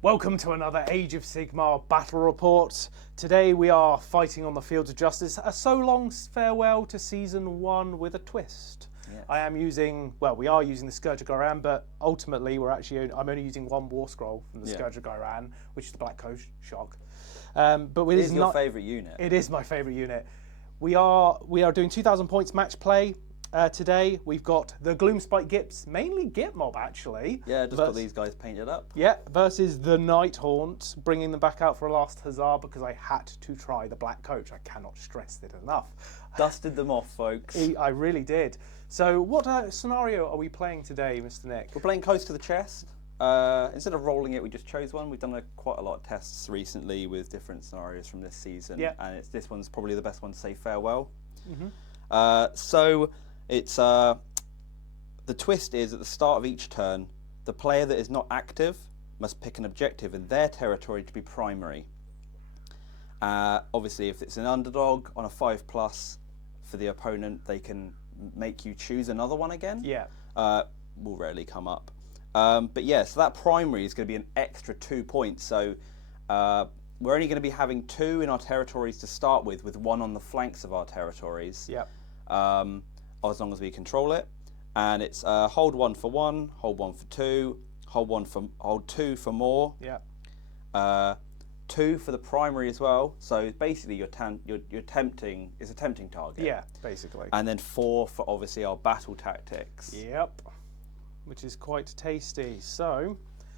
Welcome to another Age of Sigmar battle report. Today we are fighting on the fields of justice. A so long farewell to season 1 with a twist. Yes. We are using the Scourge of Gyhran, but ultimately I'm only using one war scroll from the Scourge of Gyhran, which is the Black Coach. Shock. But it is your favourite unit. It is my favourite unit. We are doing 2,000 points match play. Today we've got the Gloomspite Gitz, mainly Git mob actually. Yeah, just got these guys painted up. Yeah, versus the Nighthaunt, bringing them back out for a last huzzah because I had to try the Black Coach. I cannot stress it enough. Dusted them off, folks. I really did. So what scenario are we playing today, Mr. Nick? We're playing close to the chest. Instead of rolling it, we just chose one. We've done quite a lot of tests recently with different scenarios from this season. Yeah. And this one's probably the best one to say farewell. Mm-hmm. So it's the twist is at the start of each turn, the player that is not active must pick an objective in their territory to be primary. Obviously, if it's an underdog on a 5+ for the opponent, they can make you choose another one again. Yeah. Will rarely come up. But yeah, so that primary is going to be an extra 2 points. So we're only going to be having 2 in our territories to start with 1 on the flanks of our territories. Yeah. As long as we control it, and it's hold 1 for 1, hold 1 for 2, hold 2 for more. Yeah. 2 for the primary as well. So basically, you're tempting. It's a tempting target. Yeah, basically. And then 4 for obviously our battle tactics. Yep. Which is quite tasty. So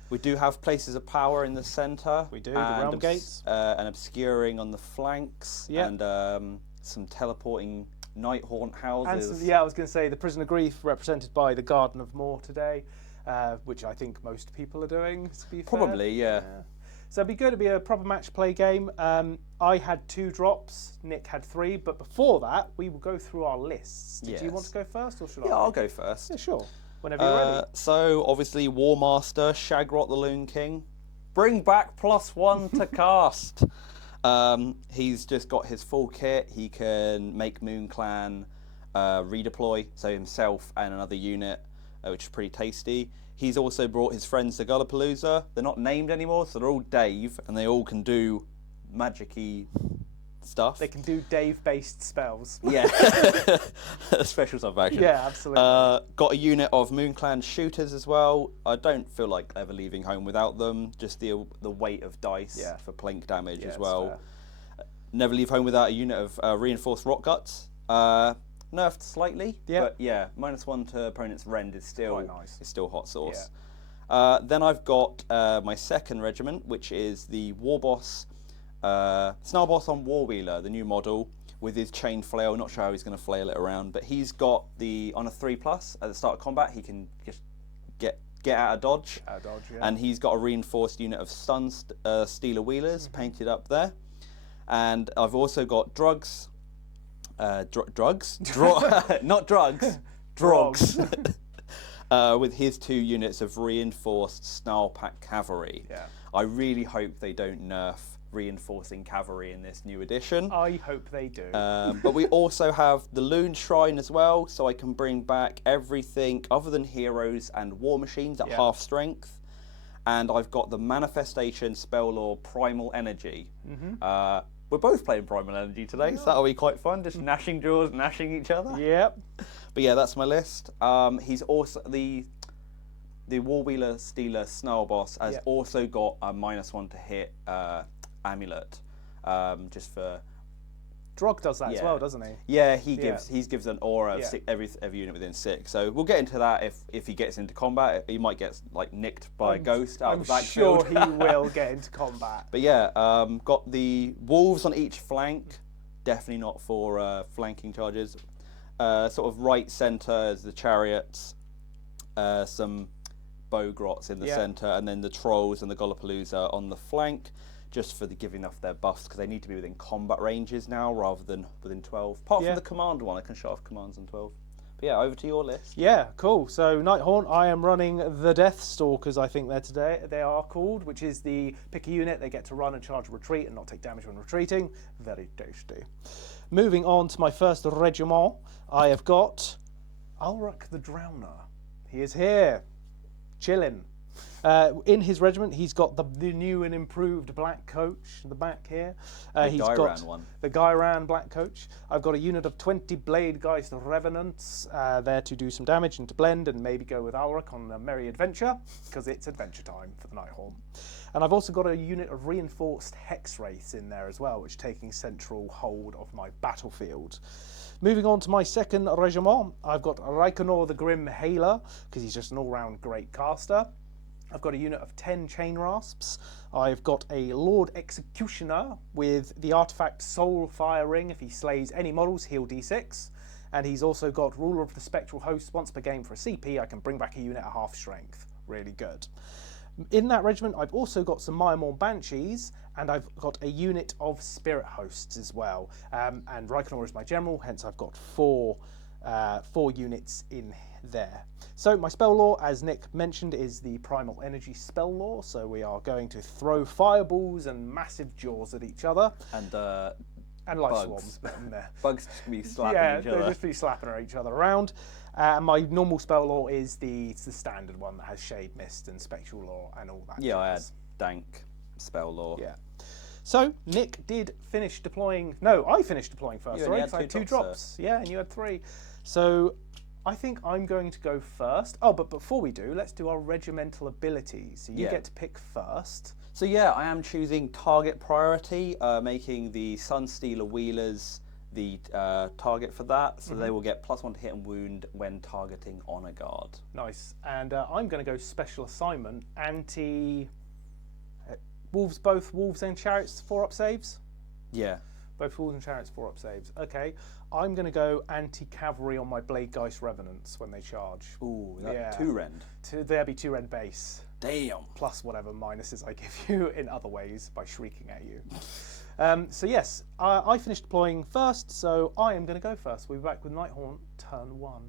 we do have places of power in the centre. We do, the realm gates. And obscuring on the flanks. Yep. And some teleporting Nighthaunt houses. And I was going to say the Prison of Grief, represented by the Garden of Moor today, which I think most people are doing, to be fair. Probably, yeah. So it'd be good to be a proper match play game. I had 2 drops, Nick had 3, but before that, we will go through our lists. Did you want to go first, or should I? Yeah, I'll go first. Yeah, sure. Whenever you're ready. So, obviously, War Master, Shagrot the Loon King. Bring back +1 to cast. He's just got his full kit. He can make Moon Clan redeploy, so himself and another unit, which is pretty tasty. He's also brought his friends to Gullapalooza. They're not named anymore, so they're all Dave, and they all can do magic-y stuff. They can do Dave-based spells. Yeah. Special stuff, actually. Yeah, absolutely. Got a unit of Moon Clan shooters as well. I don't feel like ever leaving home without them. Just the weight of dice for plink damage as well. Never leave home without a unit of reinforced rock guts. Nerfed slightly, but yeah, -1 to opponent's rend is still quite nice. It's still hot sauce. Yeah. Then I've got my second regiment, which is the War Boss. Snarl Boss on Warwheeler, the new model, with his chain flail. Not sure how he's going to flail it around, but he's got on a 3+ at the start of combat. He can just get out of dodge. And he's got a reinforced unit of stun Stealer Wheelers painted up there. And I've also got drugs. Drugs? Not drugs. Drogs. With his 2 units of reinforced Snarl Pack Cavalry. Yeah. I really hope they don't nerf reinforcing cavalry in this new edition. I hope they do. But we also have the Loon Shrine as well, so I can bring back everything other than heroes and war machines at half strength. And I've got the Manifestation Spell Lore Primal Energy. We're both playing Primal Energy today, so that'll be quite fun, just gnashing jaws, gnashing each other. Yep. But yeah, that's my list. He's also the Warwheeler Stealer Snarl Boss has also got a -1 to hit amulet, just for. Drog does that as well, doesn't he? Yeah, he gives an aura of every unit within 6. So we'll get into that if he gets into combat. He might get nicked by a ghost out of the backfield. I'm sure he will get into combat. But yeah, got the wolves on each flank. Definitely not for flanking charges. Sort of right centre is the chariots. Some Bogrots in the centre, and then the trolls and the Gullapalooza on the flank, just for giving off their buffs, because they need to be within combat ranges now rather than within 12. Apart from the command one, I can show off commands on 12. But yeah, over to your list. Yeah, cool. So Nighthorn, I am running the Deathstalkers, I think they are called, which is the pick a unit, they get to run and charge a retreat and not take damage when retreating. Very tasty. Moving on to my first regiment, I have got Ulrich the Drowner. He is here, chilling. In his regiment, he's got the new and improved black coach, the back here. He's got one. the gyhran black coach. I've got a unit of 20 Bladegeist Revenants there to do some damage and to blend and maybe go with Alric on a merry adventure, because it's adventure time for the Nighthorn. And I've also got a unit of reinforced Hex Wraiths in there as well, which is taking central hold of my battlefield. Moving on to my second regiment, I've got Reikonor the Grim Hailer, because he's just an all-round great caster. I've got a unit of 10 Chain Rasps. I've got a Lord Executioner with the artifact Soul Fire Ring. If he slays any models, heal d6. And he's also got Ruler of the Spectral Host. Once per game for a CP, I can bring back a unit at half strength. Really good. In that regiment, I've also got some Miremore Banshees, and I've got a unit of Spirit Hosts as well. And Reikonor is my general, hence I've got four units in there. So my spell law, as Nick mentioned, is the Primal Energy spell law. So we are going to throw fireballs and massive jaws at each other. And life swarms. Bugs just be slapping each other. Yeah, they'll just be slapping each other around. My normal spell law is the standard one that has Shade Mist and Spectral Law and all that. Yeah, I had Dank spell law. Yeah. So Nick did finish deploying. No, I finished deploying first. You right? had two drops. Sir. Yeah, and you had 3. So I think I'm going to go first. Oh, but before we do, let's do our regimental abilities. So you get to pick first. So yeah, I am choosing target priority, making the Sunstealer Wheelers the target for that, so they will get +1 to hit and wound when targeting Honor Guard. Nice. And I'm going to go special assignment, anti wolves, both wolves and chariots 4-up saves. Yeah. Both wolves and chariots 4-up saves. Okay. I'm going to go anti-cavalry on my Bladegeist Revenants when they charge. Ooh, that 2-rend. There'll be 2-rend base. Damn. Plus whatever minuses I give you in other ways by shrieking at you. So yes, I finished deploying first, so I am going to go first. We'll be back with Nighthaunt, turn 1.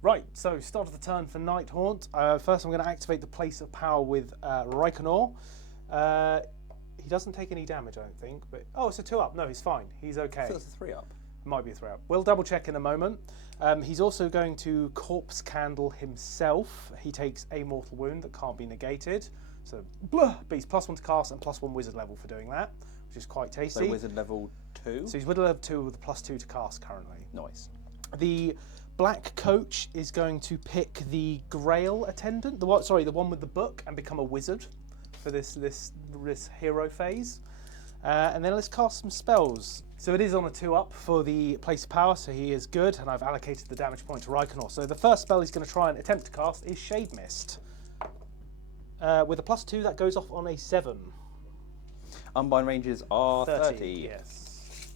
Right, so start of the turn for Nighthaunt. First I'm going to activate the Place of Power with Reikonor. He doesn't take any damage, I don't think, but... Oh, it's a 2-up. No, he's fine. He's okay. So it's a 3-up. Might be a 3-up. We'll double check in a moment. He's also going to Corpse Candle himself. He takes a mortal wound that can't be negated. So, but he's +1 to cast and +1 wizard level for doing that, which is quite tasty. So wizard level 2? So he's wizard level 2 with a +2 to cast currently. Nice. The black coach is going to pick the Grail Attendant, the one with the book, and become a wizard for this hero phase. And then let's cast some spells. So it is on a 2-up for the Place of Power, so he is good, and I've allocated the damage point to Reikonor. So the first spell he's going to try and attempt to cast is Shade Mist. With a +2, that goes off on a 7. Unbind ranges are 30. Yes.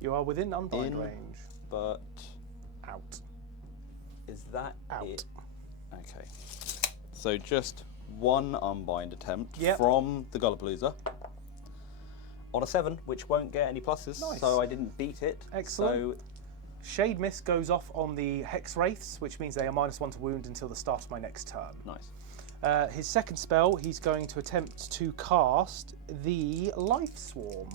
You are within unbind range. But... out. Is that out? It? Okay. So just one unbind attempt from the Gullapalooza. On a 7, which won't get any pluses, nice. So I didn't beat it. Excellent. So Shade Mist goes off on the Hex Wraiths, which means they are -1 to wound until the start of my next turn. Nice. His second spell, he's going to attempt to cast the Life Swarm.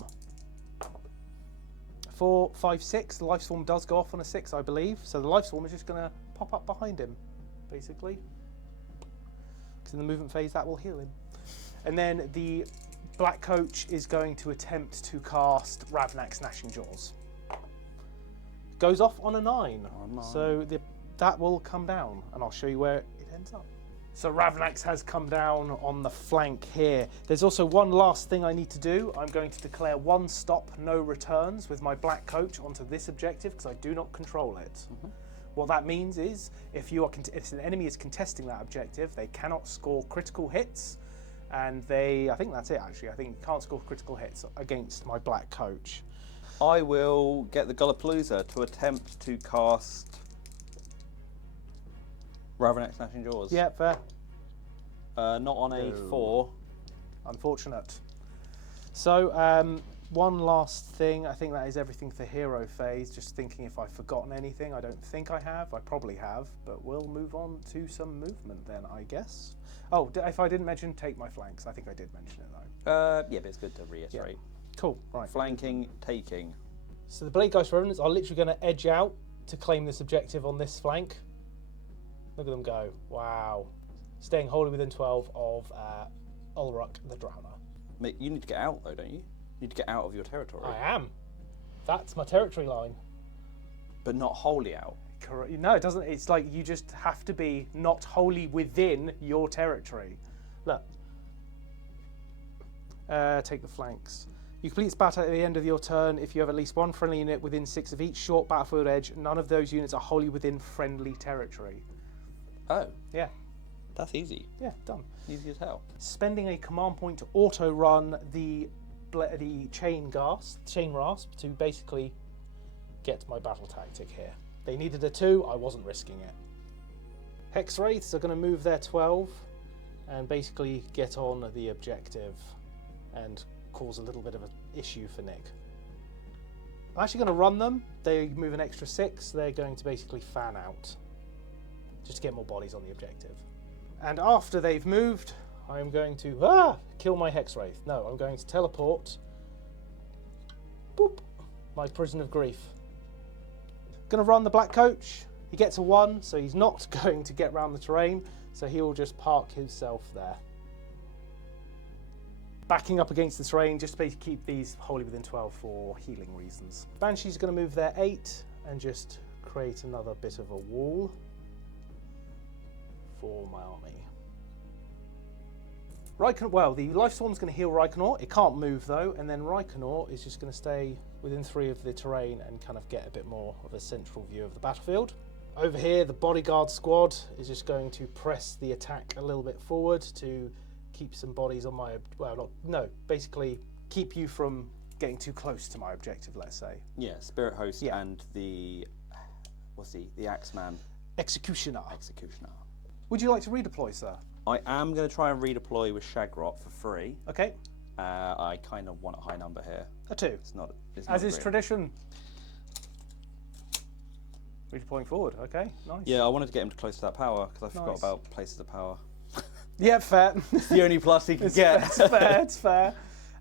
For 5/6, the Life Swarm does go off on a 6, I believe. So the Life Swarm is just going to pop up behind him, basically. Because in the movement phase, that will heal him. And then the Black Coach is going to attempt to cast Ravnak's Gnashing Jaws. Goes off on a 9. So that will come down, and I'll show you where it ends up. So Ravnax has come down on the flank here. There's also one last thing I need to do. I'm going to declare 1 stop, no returns with my Black Coach onto this objective because I do not control it. Mm-hmm. What that means is if an enemy is contesting that objective, they cannot score critical hits. And I think that's it actually. I think you can't score critical hits against my Black Coach. I will get the Gullapalooza to attempt to cast Ravnak's Gnashing Jaws. Yeah, fair. Not on a 4. Unfortunate. So, one last thing. I think that is everything for hero phase. Just thinking if I've forgotten anything. I don't think I have. I probably have. But we'll move on to some movement then, I guess. Oh, if I didn't mention, take my flanks. I think I did mention it though. Yeah, but it's good to reiterate. Yeah. Cool, right. Flanking, taking. So the Bladegeist Revenants are literally going to edge out to claim this objective on this flank. Look at them go. Wow. Staying wholly within 12 of Ulruk the Drowner. Mate, you need to get out though, don't you? You need to get out of your territory. I am. That's my territory line. But not wholly out. Correct. No, it doesn't. It's like you just have to be not wholly within your territory. Look. Take the flanks. You complete this battle at the end of your turn if you have at least one friendly unit within 6 of each short battlefield edge. None of those units are wholly within friendly territory. Oh. Yeah. That's easy. Yeah, done. Easy as hell. Spending a command point to auto-run the chain rasp to basically get my battle tactic here. They needed a 2, I wasn't risking it. Hex Wraiths are going to move their 12 and basically get on the objective and cause a little bit of an issue for Nick. I'm actually going to run them. They move an extra 6. They're going to basically fan out just to get more bodies on the objective. And after they've moved, I'm going to kill my Hex Wraith. No, I'm going to teleport. Boop. My Prison of Grief. Going to run the Black Coach. He gets a 1, so he's not going to get round the terrain, so he will just park himself there. Backing up against the terrain, just to basically keep these wholly within 12 for healing reasons. Banshee's going to move their 8 and just create another bit of a wall for my army. Well, the Life Swarm's going to heal Reikenor. It can't move though, and then Reikenor is just going to stay within 3 of the terrain and kind of get a bit more of a central view of the battlefield. Over here, the bodyguard squad is just going to press the attack a little bit forward to keep some bodies on my, basically keep you from getting too close to my objective, let's say. Yeah, Spirit Host and the, the Axeman. Executioner. Executioner. Would you like to redeploy, sir? I am going to try and redeploy with Shagrot for free. Okay. I kind of want a high number here. A 2. It's not as is tradition. Redeploying forward, okay, nice. Yeah, I wanted to get him close to that power because I forgot about places of power. Yeah, fair. It's the only plus he can get. It's fair, it's fair.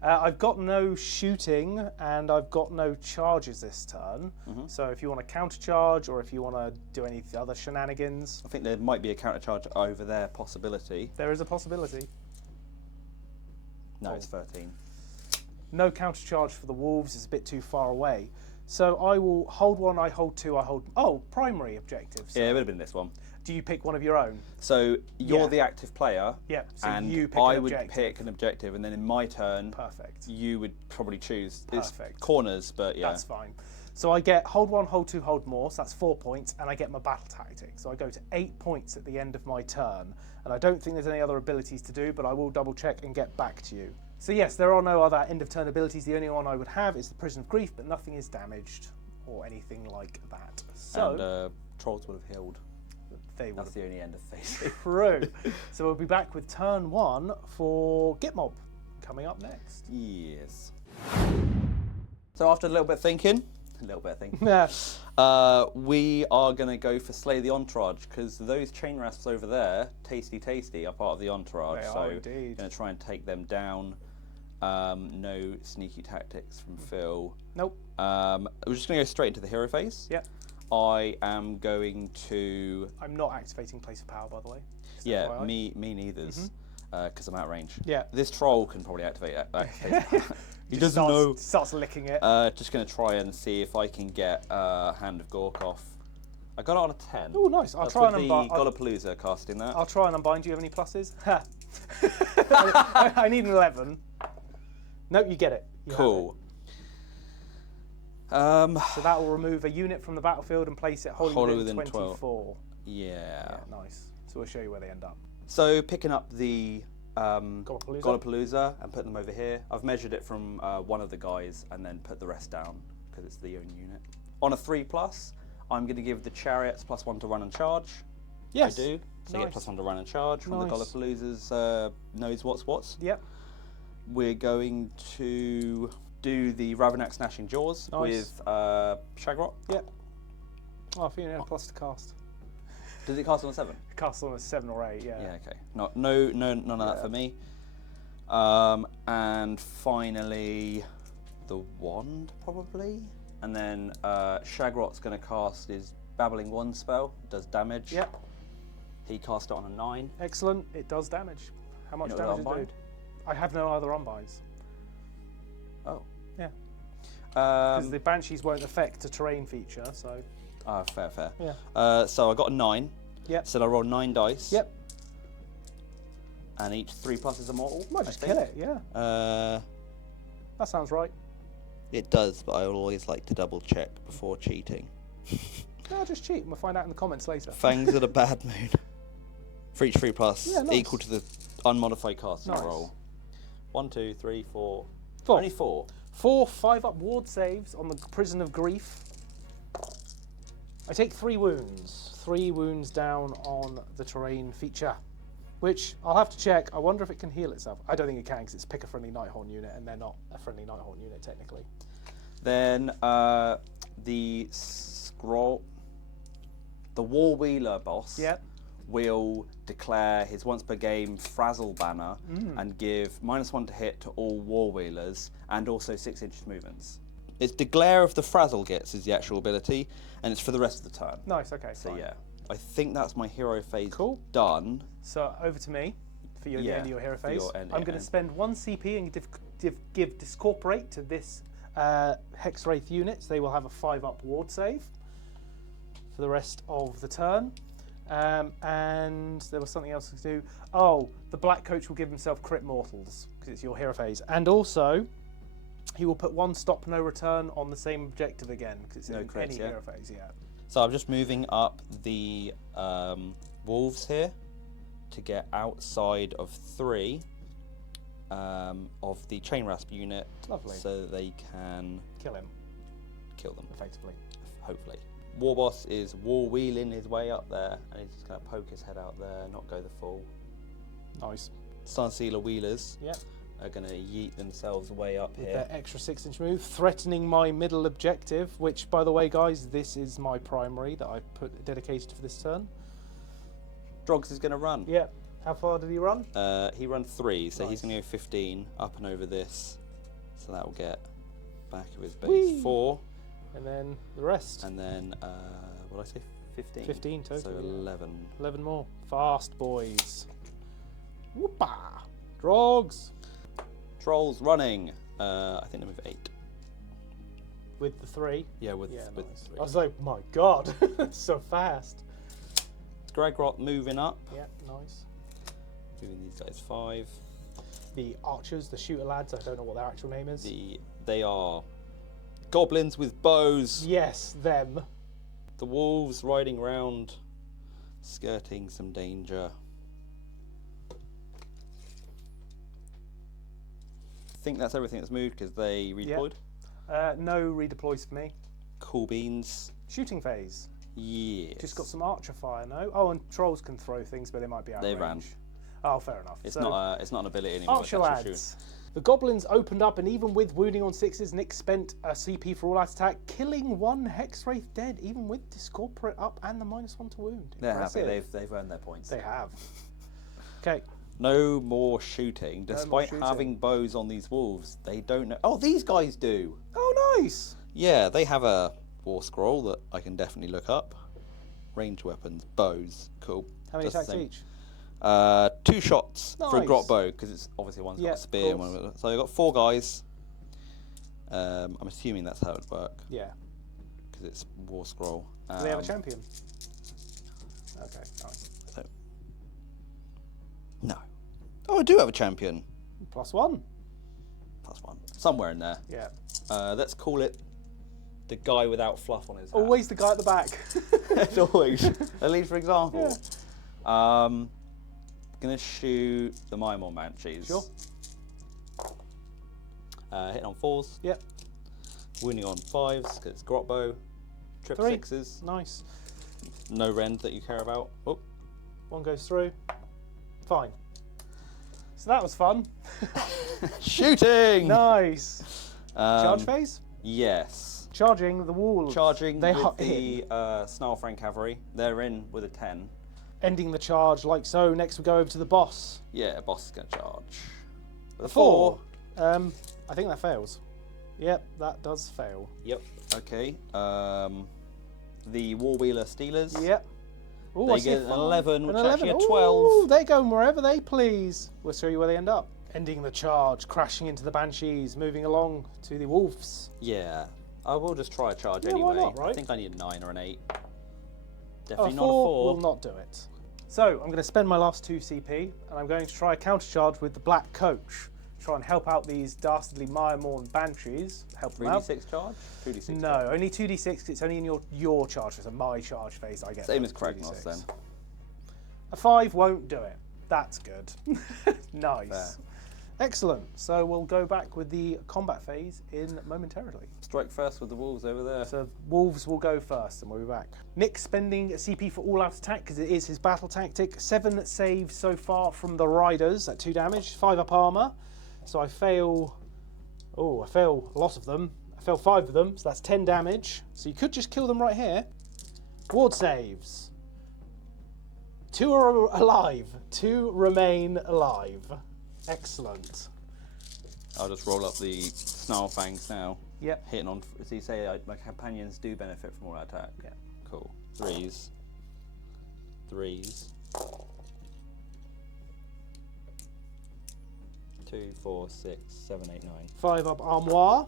I've got no shooting and I've got no charges this turn. So if you want to counter-charge or if you want to do any other shenanigans. I think there might be a counter-charge over there possibility. There is a possibility. No, it's 13. No counter-charge for the Wolves, it's a bit too far away. So I will hold 1, I hold 2, I hold... Oh, primary objectives. So yeah, it would have been this one. Do you pick one of your own? So you're the active player. Yeah, so and you pick I an would objective. pick an objective, and then in my turn, perfect. You would probably choose. Perfect. It's corners, but yeah. That's fine. So I get hold 1, hold 2, hold more, so that's 4 points, and I get my battle tactic. So I go to 8 points at the end of my turn. And I don't think there's any other abilities to do, but I will double check and get back to you. So yes, there are no other end of turn abilities. The only one I would have is the Prison of Grief, but nothing is damaged or anything like that. So and trolls would have healed. That's the only end of phase. True. So we'll be back with turn 1 for Gitmob coming up next. Yes. So after a little bit of thinking, Yeah. we are going to go for Slay the Entourage because those chain rasps over there, tasty, are part of the Entourage. They so are indeed. Going to try and take them down. No sneaky tactics from Phil. Nope. We're just going to go straight into the hero phase. Yep. I am going to... I'm not activating Place of Power, by the way. Yeah, me neither, because I'm out of range. Yeah. This troll can probably activate Place of Power. He just doesn't know. Starts licking it. Just going to try and see if I can get Hand of Gorkoff. I got it on a 10. Oh, nice. I'll try and unbind. Gollapalooza casting that. I'll try and unbind. Do you have any pluses? I need an 11. Nope, you get it. Cool. So that will remove a unit from the battlefield and place it wholly within 24. 12. Yeah. Nice. So we'll show you where they end up. So picking up the Gollapalooza. Gollapalooza and putting them over here. I've measured it from one of the guys and then put the rest down because it's the only unit. On a 3+, I'm going to give the chariots +1 to run and charge. Yes. I do. So you get +1 to run and charge from the Gollapalooza's knows what's. Yep. We're going to do the Ravenak Snashing Jaws with Shagrot. Yep. Oh, I think you have a plus to cast. Does it cast on a 7? It casts on a 7 or 8, yeah. Yeah, okay. None of that for me. And finally, the Wand, probably. And then Shagrot's going to cast his Babbling Wand spell. It does damage. Yep. He cast it on a 9. Excellent. It does damage. How much You know damage is what it do? I have no other unbinds. Oh. Yeah. Because the Banshees won't affect a terrain feature, so... Fair. Yeah. So I got a 9. Yep. So I rolled 9 dice. Yep. And each 3+ is immortal. Might just kill it, yeah. That sounds right. It does, but I always like to double check before cheating. No, just cheat. We'll find out in the comments later. Fangs at a bad mood. For each 3+, Yeah, nice. equal to the unmodified casting Nice. roll. 1, 2, 3, 4. 4. Only 4. 4 5-up ward saves on the Prison of Grief. I take 3 wounds. 3 wounds down on the terrain feature, which I'll have to check. I wonder if it can heal itself. I don't think it can because it's pick a friendly Nighthorn unit and they're not a friendly Nighthorn unit technically. Then the War Wheeler boss will declare his once per game Frazzle banner and give -1 to hit to all War Wheelers and also 6-inch movements. It's the Glare of the Frazzle Gitz is the actual ability, and it's for the rest of the turn. Nice, okay. So fine. yeah, I think that's my hero phase Done. done. So over to me for the end of your hero phase. Your end, I'm going to spend 1 CP and give Discorporate to this Hexwraith unit. So they will have a 5-up ward save for the rest of the turn. And there was something else to do. Oh, the Black Coach will give himself crit mortals because it's your hero phase. And also, he will put 1 stop no return on the same objective again because it's in crits, any hero phase. Yeah. So I'm just moving up the wolves here to get outside of 3 of the chain rasp unit. Lovely. So that they can Kill them effectively. Hopefully. Warboss is war wheeling his way up there, and he's just going to poke his head out there, not go the full. Nice. Sunsealer Wheelers Yep. are going to yeet themselves way up With here. their extra 6-inch move, threatening my middle objective, which, by the way, guys, this is my primary that I've put dedicated for this turn. Drogs is going to run. Yeah. How far did he run? He ran 3, so Nice. he's going to go 15 up and over this. So that will get back of his base Whee! 4. And then the rest. And then, what did I say? 15? 15 total. So yeah. 11. 11 more. Fast, boys. Whoopa! Drogs! Trolls running. I think they move 8. With the 3? Yeah, with nice. 3. I was like, my god, so fast. Gregrot moving up. Yeah, nice. Giving these guys 5. The archers, the shooter lads, I don't know what their actual name is. They are goblins with bows. Yes, them. The wolves riding round, skirting some danger. I think that's everything that's moved because they redeployed. No redeploys for me. Cool beans. Shooting phase. Yes. Just got some archer fire, no? Oh, and trolls can throw things, but they might be out of They range. ran. Oh, fair enough. It's So, not an ability anymore. archer it's actually lads. The goblins opened up, and even with wounding on 6s, Nick spent a CP for all out attack, killing 1 Hexwraith dead, even with Discorporate up and the -1 to wound. They're happy. Impressive. They've earned their points. They have. Okay. No more shooting. more Despite shooting. having bows on these wolves, they don't know. Oh, these guys do. Oh, nice. Yeah, they have a war scroll that I can definitely look up. Range weapons, bows, cool. How many Does the attacks same. each? 2 shots for a Nice. grot bow because it's obviously one's got Yeah, a spear. of course. So I got 4 guys. I'm assuming that's how it would work Yeah. because it's war scroll. Do they have a champion? Okay, nice. So, no. Oh, I do have a champion. +1. +1 somewhere in there. Yeah. Let's call it the guy without fluff on his hat. Always the guy at the back. As always. At least for example. Gonna shoot the Mimor Banshees. Sure. Hitting on 4s. Yep. Wounding on 5s because it's grot bow. Trip 3. 6s. Nice. No rend that you care about. Oh. 1 goes through. Fine. So that was fun. Shooting! Nice. Charge phase? Yes. Charging the wolves. Charging They with are the Snarlfrank Cavalry. They're in with a 10. Ending the charge like so. Next we go over to the boss. Yeah, boss is going to charge. With a 4. I think that fails. Yep, that does fail. Yep. Okay. The War Wheeler Stealers. Yep. Ooh, They I see get a an 5, 11, which an is actually a 12. Ooh, they're going wherever they please. We'll show you where they end up. Ending the charge, crashing into the Banshees, moving along to the Wolves. Yeah, I will just try a charge Yeah, anyway. why not, right? I think I need a 9 or an 8. Oh, Definitely not a 4. will not do it. So I'm going to spend my last 2 CP, and I'm going to try a counter charge with the Black Coach. Try and help out these dastardly Miremorn Banshees. Help them out. 3d6 charge? 2d6 No, charge. only 2d6. It's only in your charge phase. So my charge phase, I get. Same as 2d6. Kragnos then. A 5 won't do it. That's good. Nice. Fair. Excellent. So we'll go back with the combat phase in momentarily. Strike first with the wolves over there. So Wolves will go first, and we'll be back. Nick spending a CP for all-out attack because it is his battle tactic. 7 saves so far from the Riders at 2 damage, 5 up armor. So I fail. Oh, I fail a lot of them. I fail 5 of them, so that's 10 damage. So you could just kill them right here. Ward saves. 2 are alive. 2 remain alive. Excellent. I'll just roll up the snarl fangs now. Yep. Hitting on. So you say my companions do benefit from all that attack. Yeah. Cool. 3s. 3s. 2, 4, 6, 7, 8, 9. 5 up armoire.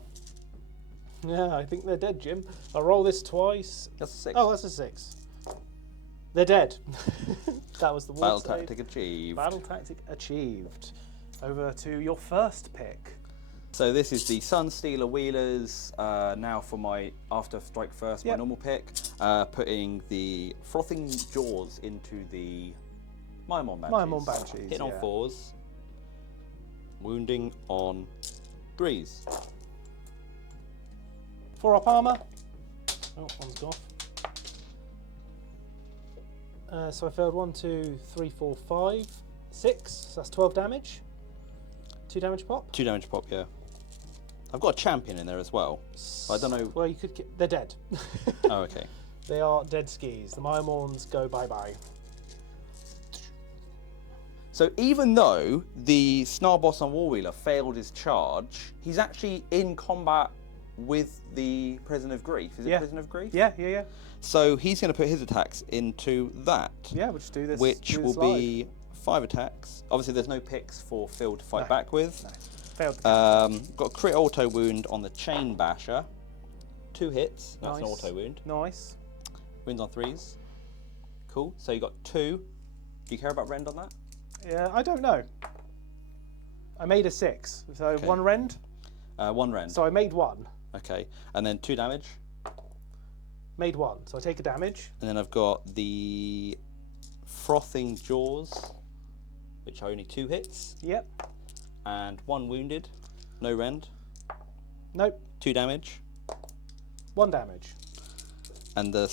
Yeah, I think they're dead, Jim. I'll roll this twice. That's a 6. Oh, that's a 6. They're dead. That was the ward Battle save. tactic achieved. Battle tactic achieved. Over to your first pick. So this is the Sunstealer Wheelers. Now for my after strike first, my normal pick. Putting the Frothing Jaws into the Miremorn Banshees. Miremorn Banshees, Hitting on 4s. Wounding on 3s. 4 up armor. Oh, one's gone. So I failed 1, 2, 3, 4, 5, 6. So that's 12 damage. 2 damage pop. 2 damage pop, yeah. I've got a champion in there as well. I don't know. Well, you could. They're dead. Oh, okay. They are dead skis. The Miremorns go bye-bye. So even though the Snarl Boss on Warwheeler failed his charge, he's actually in combat with the Prison of Grief. Is it Prison of Grief? Yeah. So he's going to put his attacks into that. Yeah, we'll just do this. Which will be 5 attacks. Obviously, there's no picks for Phil to fight back with. No. Failed. Got a crit auto wound on the Chain Basher. 2 hits. That's an Nice. auto wound. Nice. Wounds on 3s. Cool. So you got 2. Do you care about rend on that? Yeah, I don't know. I made a 6. So Okay. 1 rend. 1 rend. So I made 1. Okay. And then 2 damage. Made 1. So I take a damage. And then I've got the Frothing Jaws, which are only 2 hits. Yep. And 1 wounded. No rend. Nope. 2 damage. 1 damage. And the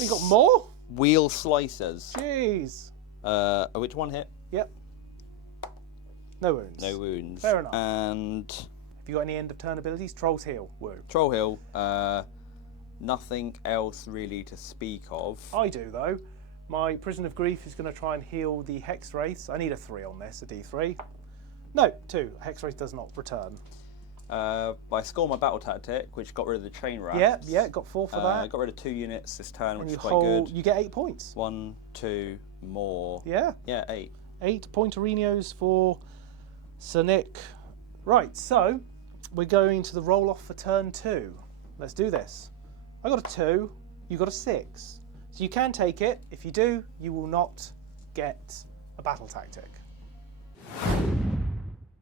We got more? Wheel Slicers. Jeez. Which 1 hit? Yep. No wounds. No wounds. Fair enough. And Have you got any end of turn abilities? Trolls heal. Woo. Troll Hill. Nothing else really to speak of. I do though. My Prison of Grief is going to try and heal the Hex Wraiths. I need a 3 on this, a D3. No, 2. Hex Wraith does not return. I scored my battle tactic, which got rid of the chain rats. Yeah, got 4 for that. Got rid of 2 units this turn, And which you is quite good. You get 8 points. 1, 2 more. Yeah. Yeah, 8. 8 pointerinos for Sir Nick. Right, so we're going to the roll off for turn 2. Let's do this. I got a 2, you got a 6. So you can take it. If you do, you will not get a battle tactic.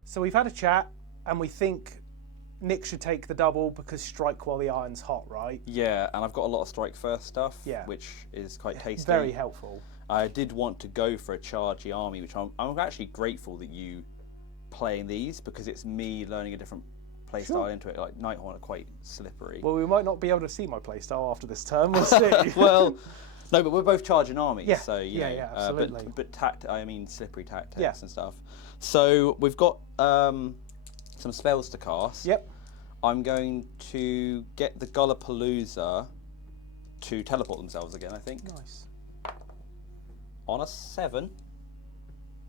So we've had a chat and we think Nick should take the double because strike while the iron's hot, right? Yeah, and I've got a lot of strike first stuff, Yeah. which is quite tasty. Very helpful. I did want to go for a chargey army, which I'm actually grateful that you playing these because it's me learning a different playstyle into it. Like Nighthorn are quite slippery. Well, we might not be able to see my playstyle after this turn. We'll see. Well, no, but we're both charging armies. Yeah, So you know, absolutely. but I mean slippery tactics Yeah. and stuff. So we've got some spells to cast. Yep. I'm going to get the Gullapalooza to teleport themselves again, I think. Nice. On a 7.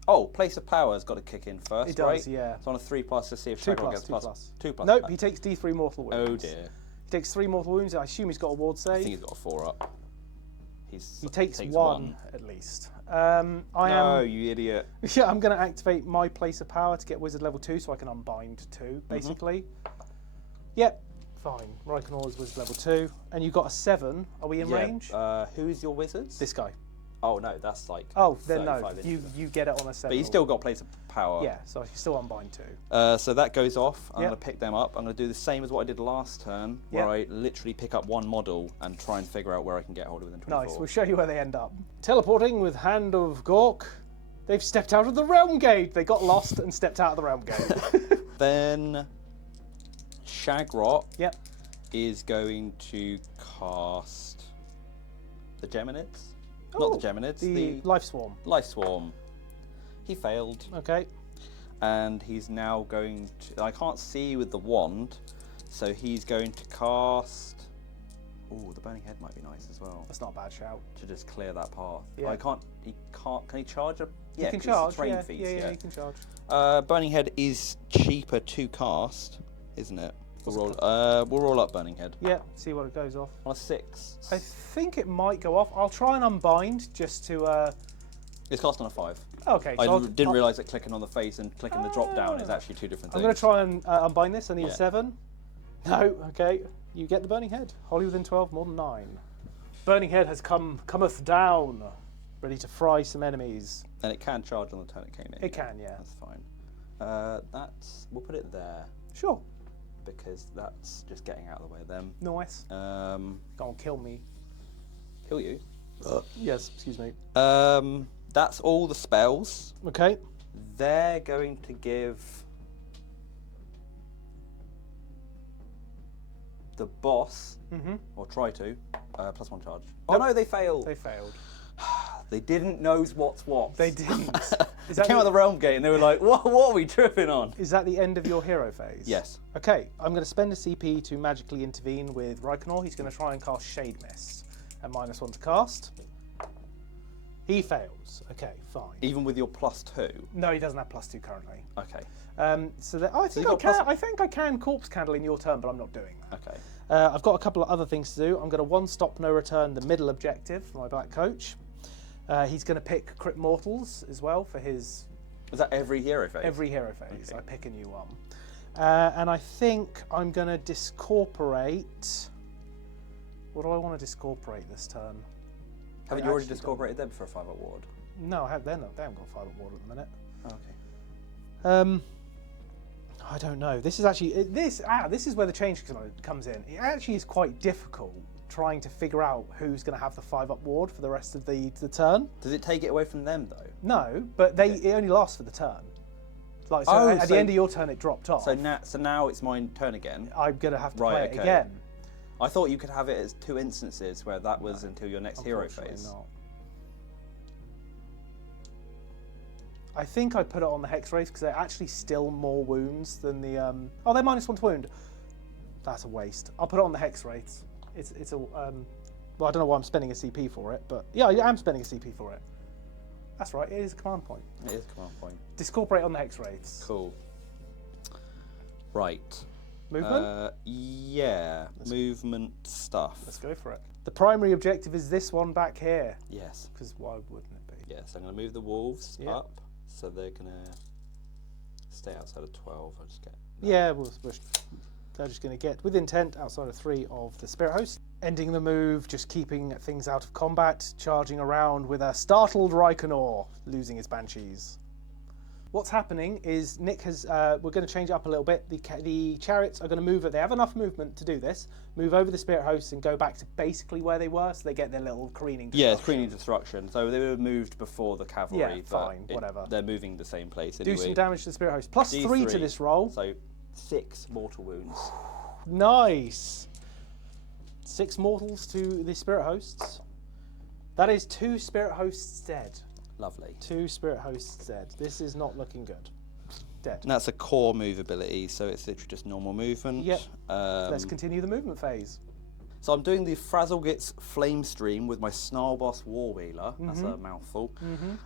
Oh, Place of Power has got to kick in first, It does, right? yeah. It's on a 3+ to see if 2 Shagron plus, gets 2 plus. plus. 2 plus. Nope, he takes D3 mortal wounds. Oh dear. He takes 3 mortal wounds. I assume he's got a ward I save. think he's got a 4 up. He takes one at least. No, you idiot. Yeah, I'm going to activate my place of power to get wizard level 2 so I can unbind 2, basically. Yep, fine. Reikenor is wizard level 2. And you've got a 7. Are we in range? Who's your wizards? This guy. Oh, no, that's like. Oh, then no. You get it on a 7. But you still got place of power. Yeah, so you still unbind 2. So that goes off. I'm going to pick them up. I'm going to do the same as what I did last turn, where I literally pick up one model and try and figure out where I can get hold of within 24. Nice, we'll show you where they end up. Teleporting with Hand of Gork. They've stepped out of the Realm Gate. They got lost and stepped out of the Realm Gate. Then Shagrot Yep. is going to cast the Geminids. Not the Geminids. The Life Swarm. Life Swarm. He failed. Okay. And he's now going to... I can't see with the wand, so he's going to cast... Ooh, the Burning Head might be nice as well. That's not a bad shout. To just clear that path. Yeah. I can't... He can't... Can he charge a... Yeah, he can charge. Yeah, he can charge. Burning Head is cheaper to cast, isn't it? We'll roll up Burning Head. Yeah, see what it goes off. On a 6. I think it might go off. I'll try and unbind just to... It's cast on a 5. Okay. I So didn't realise that clicking on the face and clicking the drop down is actually 2 different things. I'm going to try and unbind this. I need a 7. No, okay. You get the Burning Head. Wholly within 12, more than 9. Burning Head has cometh down, ready to fry some enemies. And it can charge on the turn it came in. It can, yeah. That's fine. We'll put it there. Sure. Because that's just getting out of the way of them. Nice. Go on, kill me. Kill you? Yes, excuse me. That's all the spells. Okay. They're going to give the boss, or try to, +1 charge. Oh no, they failed. They failed. They didn't know what's what. They didn't. They came out of the Realm Gate and they were like, what are we tripping on? Is that the end of your hero phase? Yes. Okay, I'm going to spend a CP to magically intervene with Reikenor. He's going to try and cast Shade Mist at -1 to cast. He fails. Okay, fine. Even with your +2? No, he doesn't have +2 currently. Okay. I think I can Corpse Candle in your turn, but I'm not doing that. Okay. I've got a couple of other things to do. I'm going to 1 stop, no return the middle objective for my Black Coach. He's going to pick Crit Mortals as well for his... Is that every hero phase? Every hero phase. Okay. I pick a new one. And I think I'm going to discorporate... What do I want to discorporate this turn? Haven't you already discorporated them for a 5-up ward? No, they haven't got a 5-up ward at the minute. Oh, okay. I don't know. This is actually... This is where the change comes in. It actually is quite difficult trying to figure out who's going to have the 5-up ward for the rest of the turn. Does it take it away from them, though? No, but it only lasts for the turn. Like, so at the end of your turn, it dropped off. So now it's my turn again? I'm going to have to play it again. I thought you could have it as 2 instances where that was until your next hero phase. Not. I think I put it on the Hex Wraiths because they're actually still more wounds than the... Oh, they're -1 to wound. That's a waste. I'll put it on the Hex Wraiths. It's a... well, I don't know why I'm spending a CP for it, but yeah, I am spending a CP for it. That's right, it is a command point. It is a command point. Discorporate on the Hex Wraiths. Cool. Right. Movement? Yeah, movement stuff. Let's go for it. The primary objective is this one back here. Yes. Because why wouldn't it be? Yes, I'm going to move the wolves up, so they're going to stay outside of 12. I'll just get... Yeah, they're just going to get, with intent, outside of 3 of the Spirit Host. Ending the move, just keeping things out of combat, charging around with a startled Reikenor, losing his Banshees. What's happening is Nick has, we're going to change it up a little bit. The chariots are going to move, they have enough movement to do this, move over the Spirit Hosts and go back to basically where they were, so they get their little careening destruction. Yeah, it's careening destruction. So they were moved before the cavalry. Yeah, fine, whatever. They're moving the same place anyway. Do some damage to the Spirit Host. Plus D3, 3 to this roll. So 6 mortal wounds. Nice. 6 mortals to the Spirit Hosts. That is 2 Spirit Hosts dead. Lovely. 2 Spirit Hosts dead. This is not looking good. Dead. And that's a core move ability, so it's literally just normal movement. Yep. Let's continue the movement phase. So I'm doing the Frazzlegitz Flame Stream with my Snarlboss Warwheeler. That's a mouthful.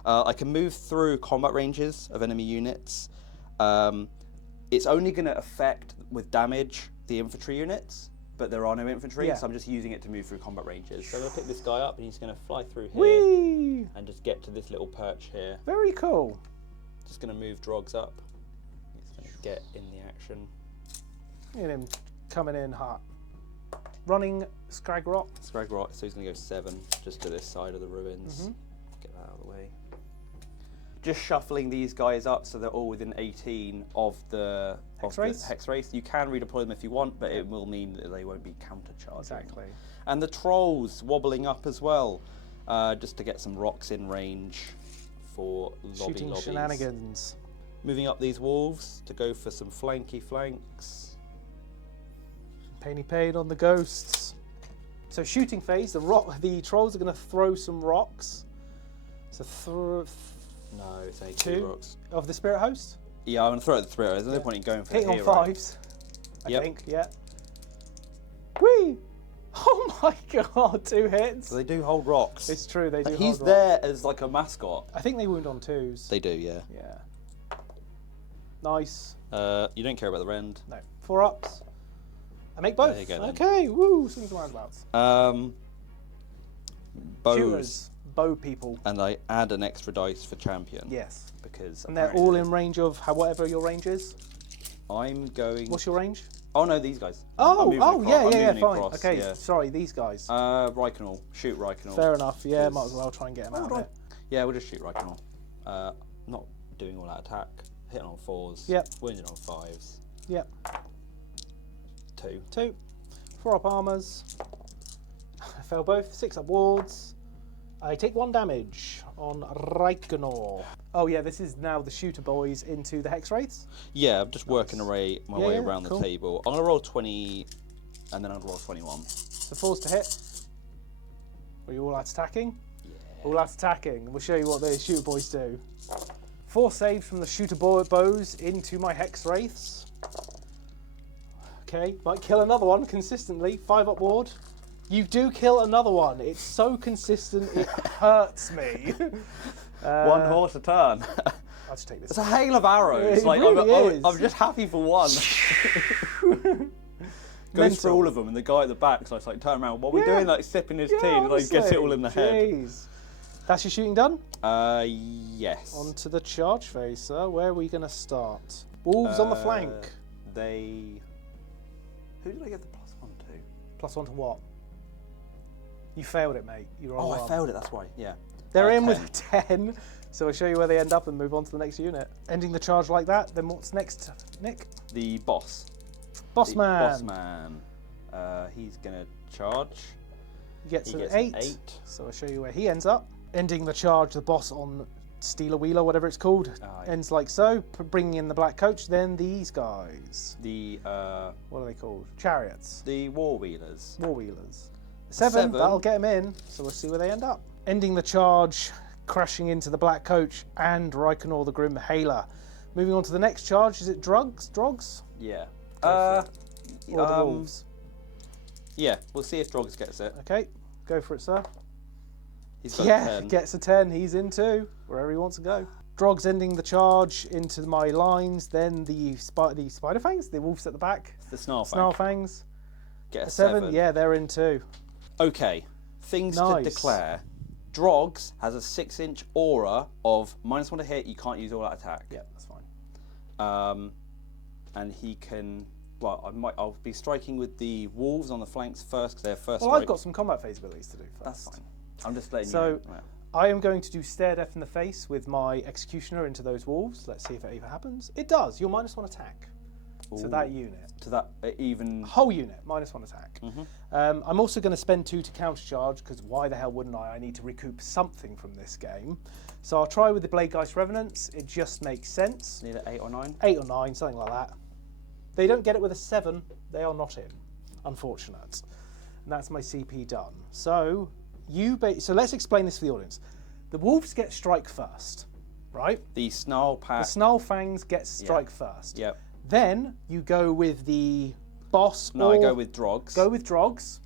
I can move through combat ranges of enemy units. It's only going to affect with damage the infantry units. but there are no infantry, Yeah. so I'm just using it to move through combat ranges. So I'm going to pick this guy up, and he's going to fly through here Whee! and just get to this little perch here. Very cool. Just going to move Drogs up. He's going to get in the action. Look at him coming in hot. Running Scrag Rock. Scrag Rock, so he's going to go 7 just to this side of the ruins. Mm-hmm. Get that out of the way. Just shuffling these guys up so they're all within 18 of the hex race. You can redeploy them if you want, but it will mean that they won't be countercharged. Exactly. And the trolls wobbling up as well, just to get some rocks in range for Shooting lobbies. shenanigans. Moving up these wolves to go for some flanky flanks. Penny paid on the ghosts. So shooting phase, the trolls are going to throw some rocks. So No, it's only 2 2 rocks. of the spirit host. Yeah, I'm going to throw it at the 3. There's no point in going for Hitting the on hero. 5s. I think, yeah. Whee! Oh my god, 2 hits. So they do hold rocks. It's true, they do. He's hold there rocks. as like a mascot. I think they wound on 2s. They do, yeah. Yeah. Nice. You don't care about the rend. No. 4 ups. I make both. There you go then. Okay, woo, swings and roundabouts. Bows. Shooters, bow people. And I add an extra dice for champion. Yes. Because And they're all in range of whatever your range is. I'm going. What's your range? Oh no, these guys. Oh, I'm yeah, moving fine. across, Okay, yeah. sorry, these guys. Rykenol. Shoot Rykenol. Fair enough. Yeah, Because- might as well try and get them out of it. Yeah, we'll just shoot Rykenol. Not doing all that attack. Hitting on 4s. Yep. Wounding on 5s. Yep. 2. 2. 4 up armors. I fail both. 6 up wards. I take 1 damage on Rykenor. Oh yeah, this is now the shooter boys into the hex wraiths. Yeah, I'm just working my way around cool. the table. I'm gonna roll 20, and then I'll roll 21. So 4s to hit. Are you all out attacking? Yeah. All out attacking. We'll show you what the shooter boys do. 4 saves from the shooter bows into my hex wraiths. Okay, might kill another one consistently. 5 up ward. You do kill another one. It's so consistent, it hurts me. 1 horse a turn. I'll just take this. It's a hail of arrows. It Like really is. I'm just happy for one. Goes through all of them, and the guy at the back so it's like turn around. What are we doing? Like sipping his tea, and like gets it all in the head. Jeez. That's your shooting done? Yes. On to the charge phase, sir. Where are we going to start? Wolves on the flank. Who did I get the +1 to? +1 to what? You failed it, mate. You rolled 1. I failed it. That's right. Yeah. They're in 10. with 10, so I'll show you where they end up and move on to the next unit. Ending the charge like that, then what's next, Nick? The boss. Boss man. Boss man. He's gonna charge. He gets an an 8, 8. so I'll show you where he ends up. Ending the charge, the boss on Stealer Wheeler, whatever it's called, yeah. ends like so, bringing in the black coach. Then these guys. The What are they called? Chariots. the war wheelers. War wheelers. 7, that'll get them in, so we'll see where they end up. Ending the charge, crashing into the black coach and Rykenor the Grim Hailer. Moving on to the next charge, is it Drogs? Yeah. Or the wolves? Yeah, we'll see if Drogs gets it. Okay, go for it, sir. He's got Yeah, 10. gets a 10, he's in 2, wherever he wants to go. Drogs ending the charge into my lines, then the spider fangs, the wolves at the back. The snarl Snarl fangs. Get a 7, yeah, they're in 2. Okay, things to declare. Drogs has a 6-inch aura of -1 to hit. You can't use all that attack. Yeah, that's fine. And he can. Well, I'll be striking with the wolves on the flanks first because they're first. Well, I've got some combat phase abilities to do first. That's fine. I'm just letting you So, know. Yeah. I am going to do stare death in the face with my executioner into those wolves. Let's see if it even happens. It does. You're -1 attack to that unit. To that even. Whole unit, -1 attack. I'm also going to spend 2 to countercharge because why the hell wouldn't I? I need to recoup something from this game. So I'll try with the Bladegeist Revenants. It just makes sense. Need an 8 or 9? 8 or 9, something like that. They don't get it with a 7. They are not in. Unfortunate. And that's my CP done. So so let's explain this for the audience. The wolves get strike first, right? The snarl pack. The snarl fangs get strike first. Yep. Then you go with the boss. No, I go with Drogs. Go with Drogs.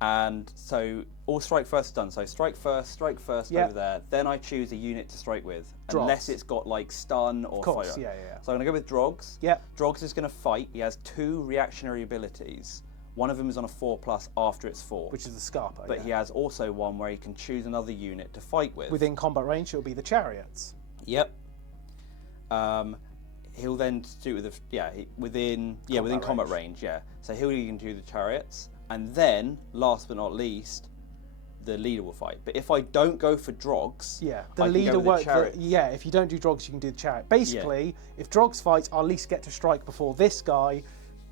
And so all strike first is done. So strike first over there. Then I choose a unit to strike with, Drogs. unless it's got like stun or Of course, fire. yeah. So I'm gonna go with Drogs. Yep. Drogs is gonna fight. He has 2 reactionary abilities. One of them is on a 4+ after it's 4. Which is the Scarper. But he has also one where he can choose another unit to fight with. Within combat range, it'll be the chariots. Yep. He'll then do it with within combat range. Yeah. So he can do the chariots, and then last but not least, the leader will fight. But if I don't go for Drogs, the leader won't. If you don't do Drogs, you can do the chariot. Basically, if Drogs fights, I'll at least get to strike before this guy,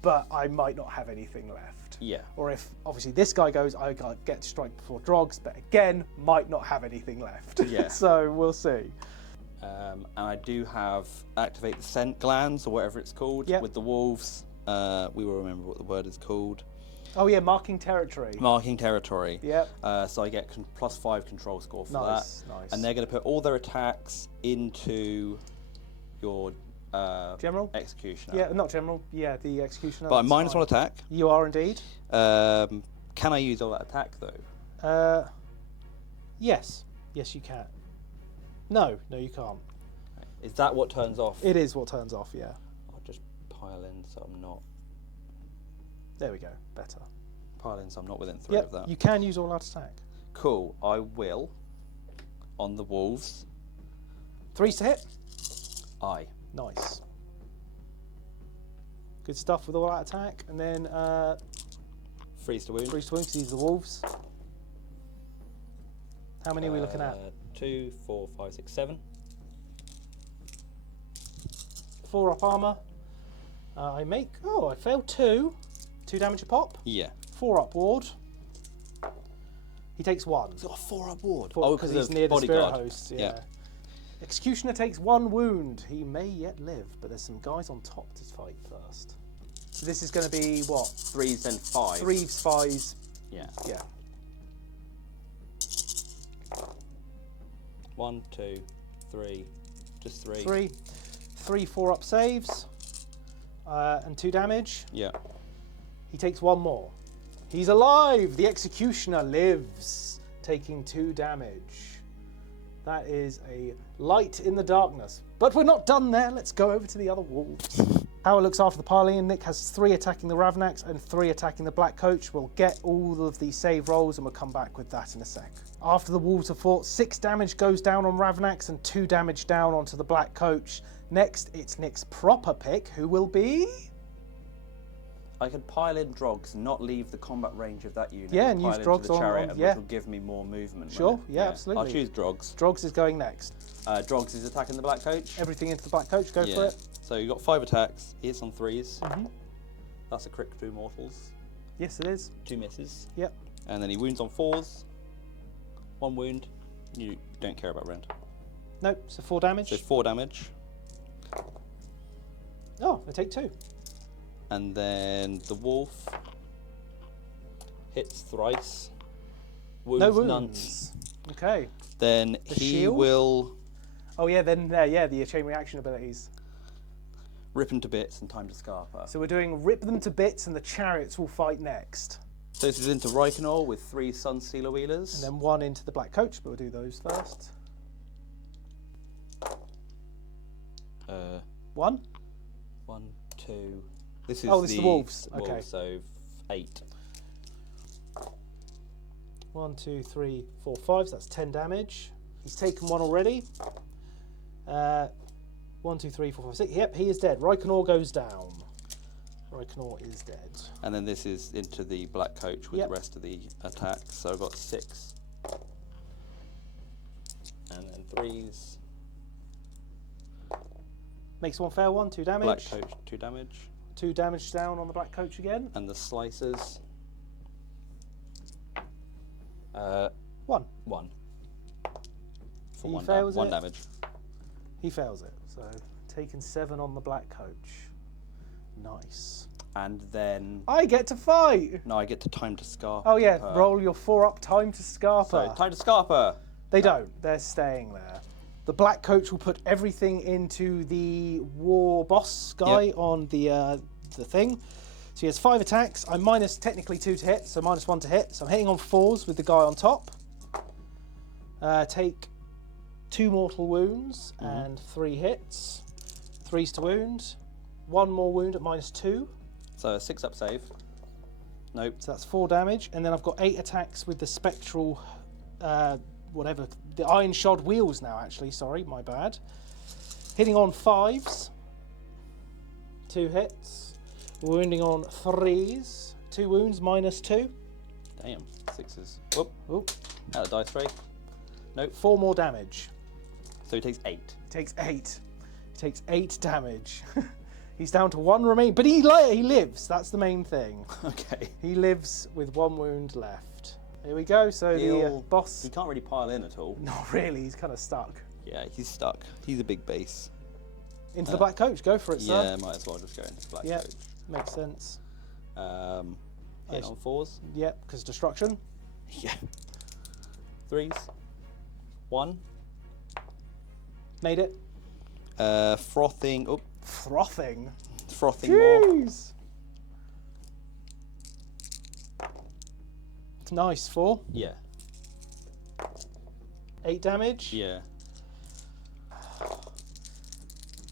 but I might not have anything left. Yeah. Or if obviously this guy goes, I get to strike before Drogs, but again, might not have anything left. Yeah. So we'll see. And I do have activate the scent glands or whatever it's called with the wolves. We will remember what the word is called. Oh yeah, marking territory. Marking territory. Yep. So I get +5 control score for that. Nice. And they're going to put all their attacks into your general executioner. Yeah, not general. Yeah, the executioner. But I'm -1 attack. You are indeed. Can I use all that attack though? Yes. Yes, you can. No, you can't. Is that what turns off? It is what turns off, yeah. I'll just pile in so I'm not... There we go, better. Pile in so I'm not within 3 of that. You can use all out attack. Cool, I will. On the wolves. 3s to hit? Aye. Nice. Good stuff with all out attack. And then... 3s to wound. 3s to wound, because these are the wolves. How many are we looking at? 2, 4, 5, 6, 7. 4 up armour. I failed 2. 2 damage a pop. Yeah. 4 up ward. He takes 1. He's got a 4 up ward. Because he's near the spirit bodyguard. host. Yeah. Executioner takes 1 wound. He may yet live, but there's some guys on top to fight first. So this is going to be what? 3s then 5s. 3s, 5s. Yeah. Yeah. 1, 2, 3, just 3. 3 4 up saves, and 2 damage. Yeah. He takes 1 more. He's alive! The Executioner lives, taking 2 damage. That is a light in the darkness. But we're not done there. Let's go over to the other wolves. Howard looks after the parley, and Nick has 3 attacking the Ravnax and 3 attacking the Black Coach. We'll get all of the save rolls and we'll come back with that in a sec. After the wolves have fought, 6 damage goes down on Ravnax and 2 damage down onto the Black Coach. Next, it's Nick's proper pick, who will be... I could pile in Drogs, not leave the combat range of that unit. Yeah, and use Drogs the chariot, on which will give me more movement. Sure, yeah, absolutely. I'll choose Drogs. Drogs is going next. Drogs is attacking the Black Coach. Everything into the Black Coach, go for it. So you've got 5 attacks. He hits on 3s. That's a crit 2 mortals. Yes, it is. 2 misses. Yep. And then he wounds on 4s. 1 wound. You don't care about rend. Nope, so 4 damage. So 4 damage. Oh, I take 2. And then the wolf hits thrice. Wounds no wounds. None. Okay. Then the he shield? will... Oh yeah, then the chain reaction abilities. Rip him to bits and time to Scarper. So we're doing rip them to bits and the chariots will fight next. So this is into Reikenor with 3 Sunsealer Wheelers. And then 1 into the Black Coach, but we'll do those first. 1? 1, 2... This is this is the wolves. Okay. So 8. 1, 2, 3, 4, 5. So that's 10 damage. He's taken 1 already. 1, 2, 3, 4, 5, 6. Yep, he is dead. Reikenor goes down. Reikenor is dead. And then this is into the Black Coach with the rest of the attacks. So I've got 6. And then 3s. Makes 1 fail, 1, 2 damage. Black Coach, 2 damage. 2 damage down on the Black Coach again. And the slicers. 1. 1. For He 1 fails it. damage. He fails it. So taken 7 on the Black Coach. Nice. And then... I get to fight! No, I get to time to Scarper. Oh yeah, roll your 4 up time to Scarper. So, time to Scarper! They don't. They're staying there. The Black Coach will put everything into the war boss guy on the thing. So he has 5 attacks. I'm minus technically 2 to hit, so minus 1 to hit. So I'm hitting on 4s with the guy on top. Take 2 mortal wounds and 3 hits. 3s to wound. 1 more wound at minus 2. So a 6 up save. Nope. So that's 4 damage, and then I've got 8 attacks with the spectral, whatever, the iron shod wheels now. Actually, sorry, my bad. Hitting on 5s, 2 hits. Wounding on 3s, 2 wounds, -2. Damn, 6s. Whoop. Oop. Out of dice 3. Nope. 4 more damage. So he takes 8. Takes 8. He takes 8 damage. He's down to 1 remaining, but he lives. That's the main thing. Okay. He lives with 1 wound left. Here we go. So the boss. He can't really pile in at all. Not really. He's kind of stuck. Yeah, he's stuck. He's a big base. Into the black coach. Go for it, sir. Yeah, might as well just go into the black coach. Makes sense. Hit on 4s. Yep, because destruction. Yeah. 3s. 1. Made it. Frothing. Oh. Frothing. Frothing more. Jeez. Nice. 4. Yeah. 8 damage. Yeah.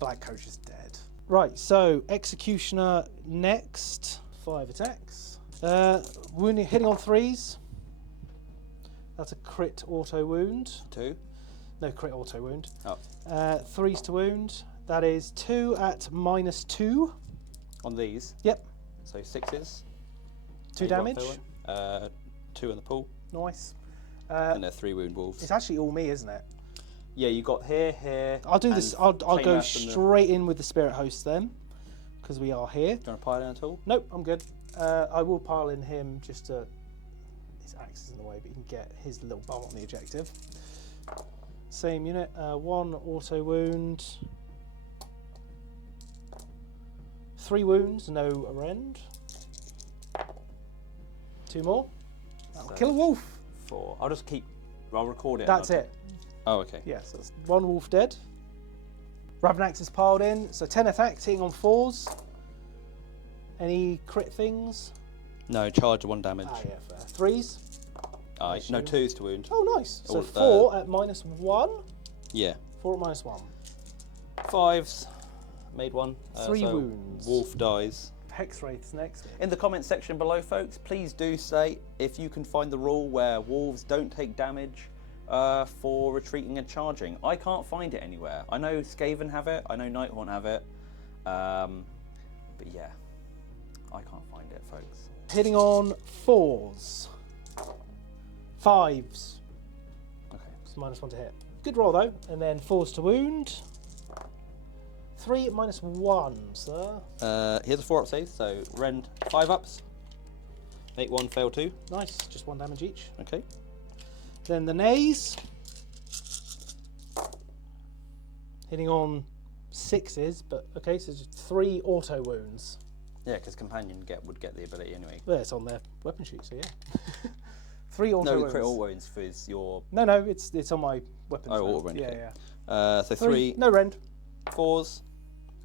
Black coach is dead. Right, so Executioner next. 5 attacks. Wounding, hitting on 3s. That's a crit auto wound. 2. No, crit auto wound. Oh. 3s to wound. That is 2 at -2. On these. Yep. So 6s. 2 damage. 2 in the pool. Nice. And they're 3 wound wolves. It's actually all me, isn't it? Yeah, you got here. I'll do this. I'll go Chainmass and straight in with the spirit host then, because we are here. Do you want to pile in at all? Nope, I'm good. I will pile in him just to. His axe is in the way, but he can get his little bum on the objective. Same unit. 1 auto wound. 3 wounds, no rend. 2 more. That'll kill a wolf. 4. I'll record it. That's it. Oh, okay. Yeah, so that's 1 wolf dead. Ravnax is piled in, so 10 attacks, hitting on 4s. Any crit things? No, charge 1 damage. Ah, yeah, fair. 3s? No, 2s to wound. Oh, nice. So Or, 4 at -1? Yeah. 4 at -1. 5s. Made 1. 3 so wounds. Wolf dies. Hex Wraith's next. In the comments section below, folks, please do say if you can find the rule where wolves don't take damage for retreating and charging. I can't find it anywhere. I know Skaven have it. I know Nighthorn have it. But yeah, I can't find it, folks. Hitting on 4s. 5s. Okay. So -1 to hit. Good roll though. And then 4s to wound. 3 at -1, sir. Here's a 4-up save, so rend 5 ups. Make 1, fail 2. Nice, just 1 damage each. Okay. Then the nays. Hitting on 6s, but okay, so just 3 auto wounds. Yeah, because companion would get the ability anyway. Well, it's on their weapon sheet, so yeah. 3 auto wounds. No, crit all wounds for your. No, it's on my weapon. Oh, auto wound. Yeah, okay. yeah. So 3. No rend. 4s.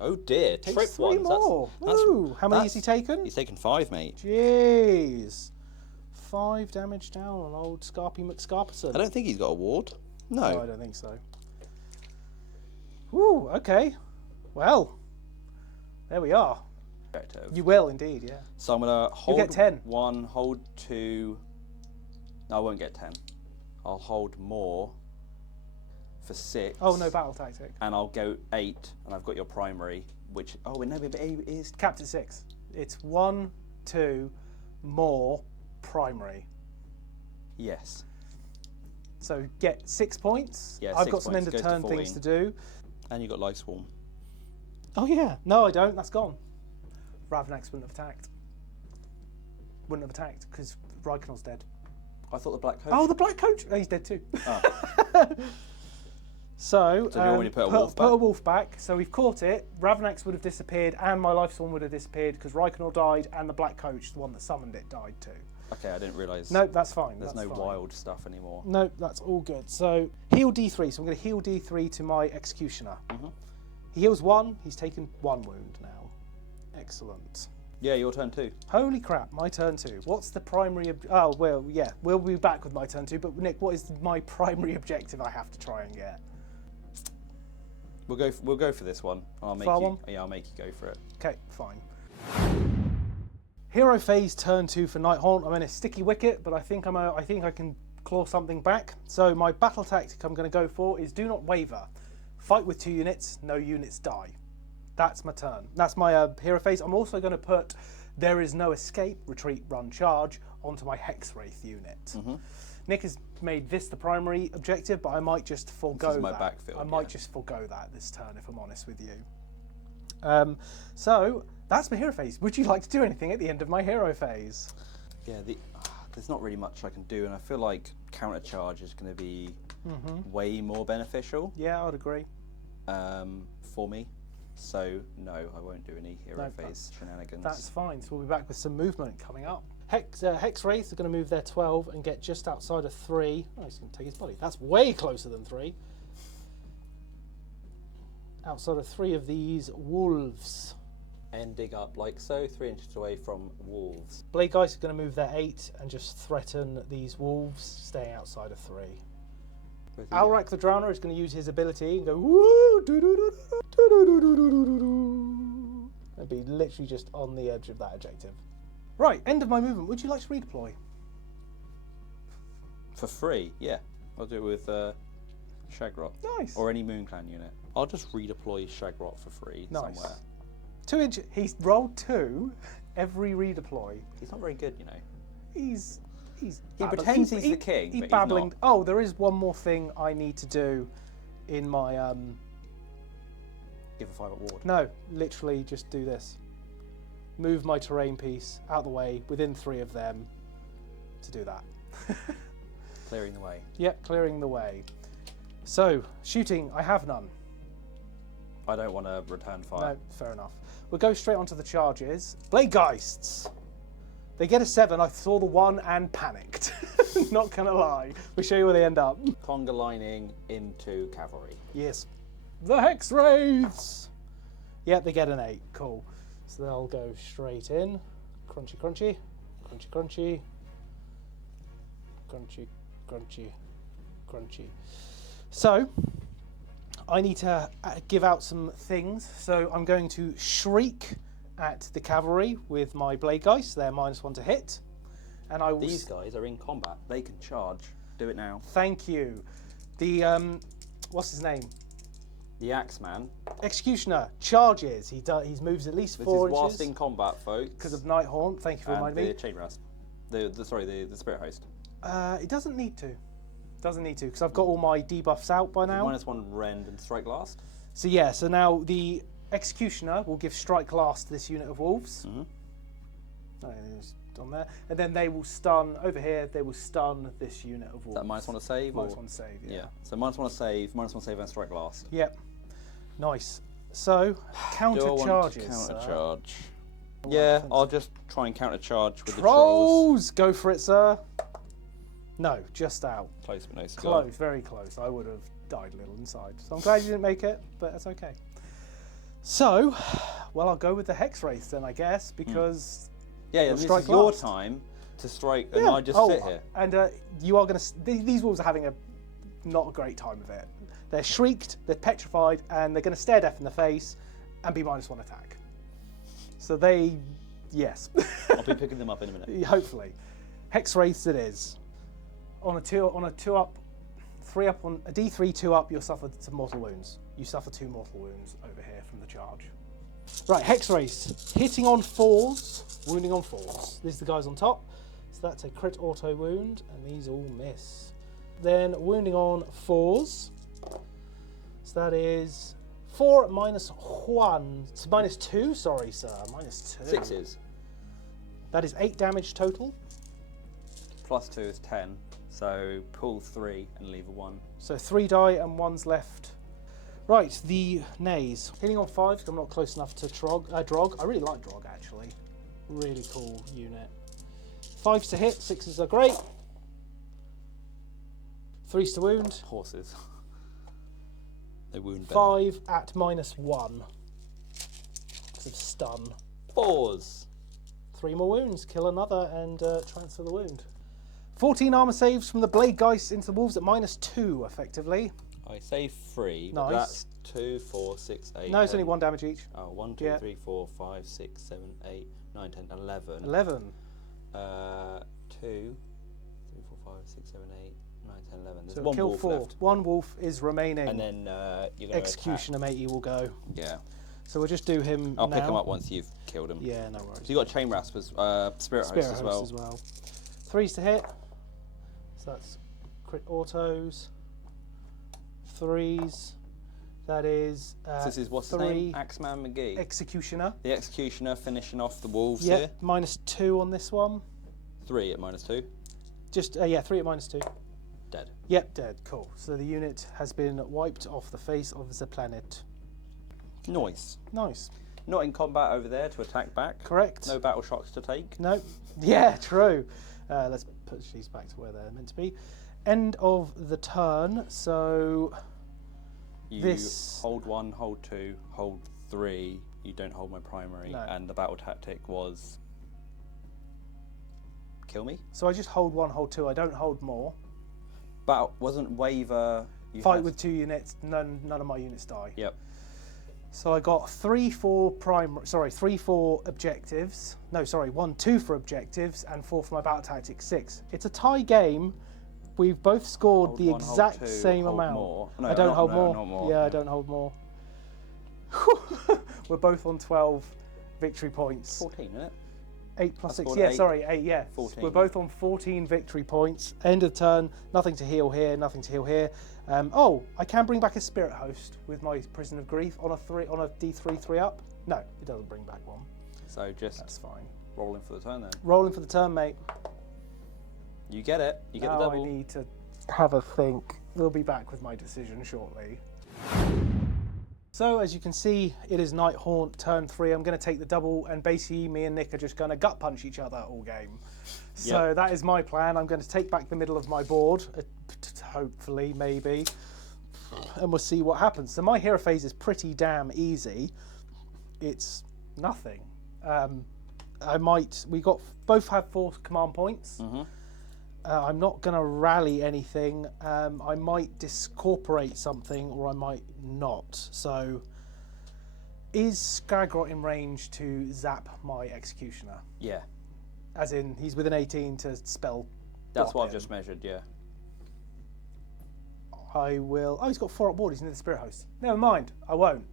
Oh dear, Takes trip 3 ones. more. Woo. How many has he taken? He's taken 5, mate. Jeez. 5 damage down on old Scarpy McScarperson. I don't think he's got a ward. No. No, I don't think so. Woo, okay. Well, there we are. Objective. You will indeed, yeah. So I'm going to hold get 10. 1, hold 2. No, I won't get 10. I'll hold more for 6. Oh, no battle tactic. And I'll go 8, and I've got your primary, which... Oh, wait, no, but it is... Capped at 6. It's 1, 2, more, primary. Yes. So get 6 points. Yeah, I've 6 got some end points, of goes turn to things 14. to do. And you got Life Swarm. Oh yeah. No, I don't. That's gone. Ravnax wouldn't have attacked. Wouldn't have attacked because Reikenol's dead. I thought the Black Coach... Oh, the Black Coach. Oh, he's dead too. Oh. So do you want me to put a wolf back? Put a wolf back. So we've caught it. Ravnax would have disappeared, and my Life Swarm would have disappeared because Reikenol died, and the Black Coach, the one that summoned it, died too. Okay, I didn't realise. Nope, that's fine. There's that's no fine. wild stuff anymore. Nope, that's all good. So heal D3. So I'm going to heal D3 to my Executioner. He heals 1. He's taken 1 wound now. Excellent. Yeah, your turn 2. Holy crap, my turn 2. What's the primary... Oh, well, yeah, we'll be back with my turn 2. But Nick, what is my primary objective I have to try and get? We'll go for this one. I'll make Far you. one? Yeah, I'll make you go for it. Okay, fine. Hero phase turn 2 for Nighthaunt. I'm in a sticky wicket, but I think I can claw something back. So my battle tactic I'm going to go for is do not waver. Fight with 2 units, no units die. That's my turn. That's my hero phase. I'm also going to put there is no escape, retreat, run, charge onto my Hexwraith unit. Nick has made this the primary objective, but I might just forego This is my that. backfield, I might just forego that this turn, if I'm honest with you. So that's my hero phase. Would you like to do anything at the end of my hero phase? Yeah, there's not really much I can do, and I feel like counter charge is going to be way more beneficial. Yeah, I'd agree. For me. So no, I won't do any hero phase shenanigans. That's fine. So we'll be back with some movement coming up. Hexwraith are going to move their 12 and get just outside of 3. Oh, he's going to take his body. That's way closer than 3. Outside of 3 of these wolves. And dig up like so, 3 inches away from wolves. Blade Geist are going to move their 8 and just threaten these wolves, staying outside of 3. Alrak the Drowner is going to use his ability and go woo, doo, doo, doo, doo, doo, doo, doo, doo, doo, doo, and be literally just on the edge of that objective. Right, end of my movement. Would you like to redeploy? For free, yeah. I'll do it with Shagrot. Nice. Or any Moon Clan unit. I'll just redeploy Shagrot for free somewhere. 2 inch. He's rolled 2 every redeploy. He's not very good, you know. He pretends he's the king, He's but babbling. he's not. Oh, there is one more thing I need to do in my Give a 5 at ward. No, literally just do this. Move my terrain piece out the way within 3 of them to do that. Clearing the way. Yep, clearing the way. So, shooting, I have none. I don't want to return fire. No, fair enough. We'll go straight onto the charges. Blade Geists. They get a 7. I saw the 1 and panicked. Not gonna lie. We'll show you where they end up. Conga lining into cavalry. Yes. The Hexwraiths! Yeah, they get an 8. Cool. So they'll go straight in. Crunchy, crunchy. Crunchy, crunchy. Crunchy, crunchy, crunchy. So, I need to give out some things. So I'm going to shriek at the cavalry with my Blade Geist. They're -1 to hit. And I will These guys are in combat. They can charge. Do it now. Thank you. The, what's his name? The Axeman. Executioner charges. He moves at least 4 This is inches. whilst in combat, folks. Because of Nighthorn. Thank you for reminding me. the Chain Rasp. The Spirit Host. It doesn't need to. Doesn't need to, because I've got all my debuffs out by now. -1 rend and strike last. So yeah, so now the Executioner will give strike last to this unit of wolves. It's on there. And then they will stun, over here, they will stun this unit of wolves. Is that -1 to save? -1 to save, yeah. So -1 to save, -1 save and strike last. Yep. Nice. So, counter Do I want charges. to counter sir. charge? Yeah, I'll just try and counter charge with the Trolls! Go for it, sir. No, just out. Close but no cigar. Close, very close. I would have died a little inside. So I'm glad you didn't make it, but that's okay. So, well, I'll go with the Hexwraith then, I guess, because Yeah, this strike is your last. time to strike, and I just sit here. And you are going to... These wolves are having not a great time of it. They're shrieked, they're petrified, and they're going to stare death in the face and be -1 attack. So they... Yes. I'll be picking them up in a minute. Hopefully. Hexwraiths it is. On a 2 up, 3 up, on a D3 2 up, you'll suffer some mortal wounds. You suffer 2 mortal wounds over here from the charge. Right, Hexwraiths, hitting on 4s, wounding on 4s. These are the guys on top. So that's a crit auto wound, and these all miss. Then wounding on 4s. So that is 4 at -1. It's -2, sorry, sir. -2. 6s. That is 8 damage total. +2 is 10. So pull 3 and leave a 1. So 3 die and 1's left. Right, the nays. Hitting on 5s, I'm not close enough to Drog. I really like Drog, actually. Really cool unit. 5s to hit, 6s are great. 3s to wound. Horses. They wound better. 5 at -1. Because of stun. 4s. 3 more wounds, kill another and transfer the wound. 14 armor saves from the Blade Geist into the wolves at -2, effectively. I I say 3, but Nice. that's 2, 4, 6, 8. No, it's only 1 damage each. Oh, 1, 2, 3, 4, 5, 6, 7, 8, 9, 10, 11. 11. 2, 3, 4, 5, 6, 7, 8, 9, 10, 11. There's So one kill wolf 4. left. 1 wolf is remaining. And then you're going to Executioner matey will go. Yeah. So we'll just do him I'll now. pick him up once you've killed him. Yeah, no worries. So you got Chain Rasp as Spirit Host as well. 3s to hit. So that's crit autos. 3s. That is. So this is what's his name? Axeman McGee. Executioner. The Executioner finishing off the wolves Yep. here. -2 on this one. 3 at -2. Just yeah, 3 at -2. Dead. Yep, dead. Cool. So the unit has been wiped off the face of the planet. Nice. Nice. Not in combat over there to attack back. Correct. No battle shocks to take. No. Yeah, true. Let's put these back to where they're meant to be. End of the turn. So You this hold 1, hold 2, hold 3. You don't hold my primary, No. and the battle tactic was kill me. So I just hold 1, hold 2. I don't hold more. Battle wasn't waver. Fight with 2 units. None of my units die. Yep. So I got 3 for objectives. No, sorry, 1, 2 for objectives, and 4 for my battle tactics. 6. It's a tie game. We've both scored Hold the 1, hold exact 2, same hold amount. more. No, I don't not- hold no, more. not more. Yeah, I don't hold more. We're both on 12 victory points. 14, isn't it? 8 plus I 6. scored Yeah, 8. sorry, 8. Yeah. 14. We're both on 14 victory points. End of turn. Nothing to heal here. Nothing to heal here. Oh, I can bring back a spirit host with my Prison of Grief on a D3 3 up. No, it doesn't bring back one. So just That's fine. rolling for the turn then. Rolling for the turn, mate. You get it. You get Now the double. I need to have a think. We'll be back with my decision shortly. So as you can see, it is Nighthaunt turn 3. I'm going to take the double, and basically me and Nick are just going to gut punch each other all game. So that is my plan. I'm going to take back the middle of my board, hopefully, maybe, and we'll see what happens. So my hero phase is pretty damn easy. It's nothing. We both have 4 command points. I'm not going to rally anything. I might discorporate something, or I might not. So, is Skagrot in range to zap my Executioner? Yeah. As in, he's within 18 to spell. That's block what I've him. just measured, yeah. I will. Oh, he's got 4 up board. He's near the Spirit Host. Never mind. I won't.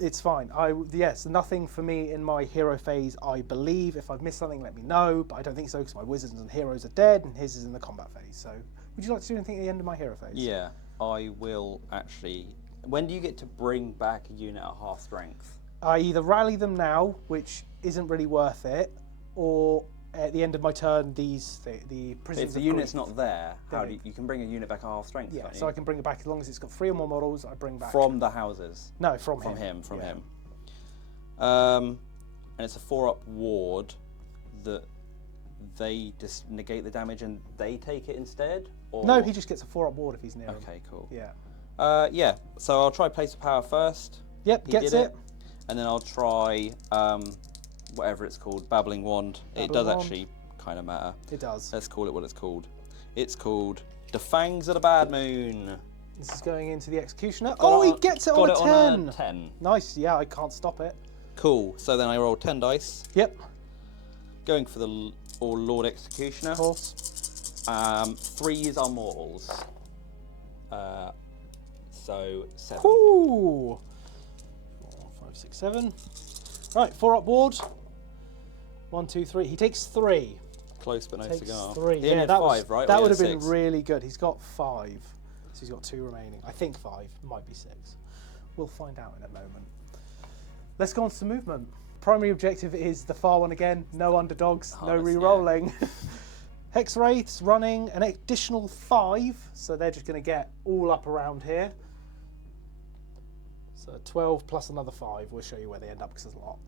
It's fine. Yes, nothing for me in my hero phase, I believe. If I've missed something, let me know. But I don't think so, because my wizards and heroes are dead, and his is in the combat phase. So, would you like to do anything at the end of my hero phase? Yeah, I will actually. When do you get to bring back a unit at half strength? I either rally them now, which isn't really worth it, or at the end of my turn, the prisons. If the unit's not there, how do you can bring a unit back at half strength? Yeah, can't so you? I can bring it back as long as it's got 3 or more models. I bring back From the houses. No, from From him. him. And it's a 4-up ward that they just negate the damage and they take it instead? Or? No, he just gets a 4-up ward if he's near him. Okay, cool. Yeah. Yeah, so I'll try Place of Power first. Yep, He gets did it. And then I'll try whatever it's called, Babbling Wand. It does Wand. actually kind of matter. It does. Let's call it what it's called. It's called The Fangs of the Bad Moon. This is going into the Executioner. Got He on- gets it got on a 10. On a 10. Nice. Yeah, I can't stop it. Cool. So then I roll 10 dice. Yep. Going for the Lord Executioner. Of course. 3s are mortals. So 7. Ooh. 4, 5, 6, 7. Right, 4-up ward. 1, 2, 3. He takes 3. Close but no Takes cigar. 3. He only had that 5, right? That Or would he have had been 6? really good. He's got 5. So he's got 2 remaining. I think 5. Might be 6. We'll find out in a moment. Let's go on to some movement. Primary objective is the far one again. No underdogs, no Harness, re-rolling. Hex Wraiths running an additional 5. So they're just going to get all up around here. So 12 plus another 5. We'll show you where they end up because there's a lot.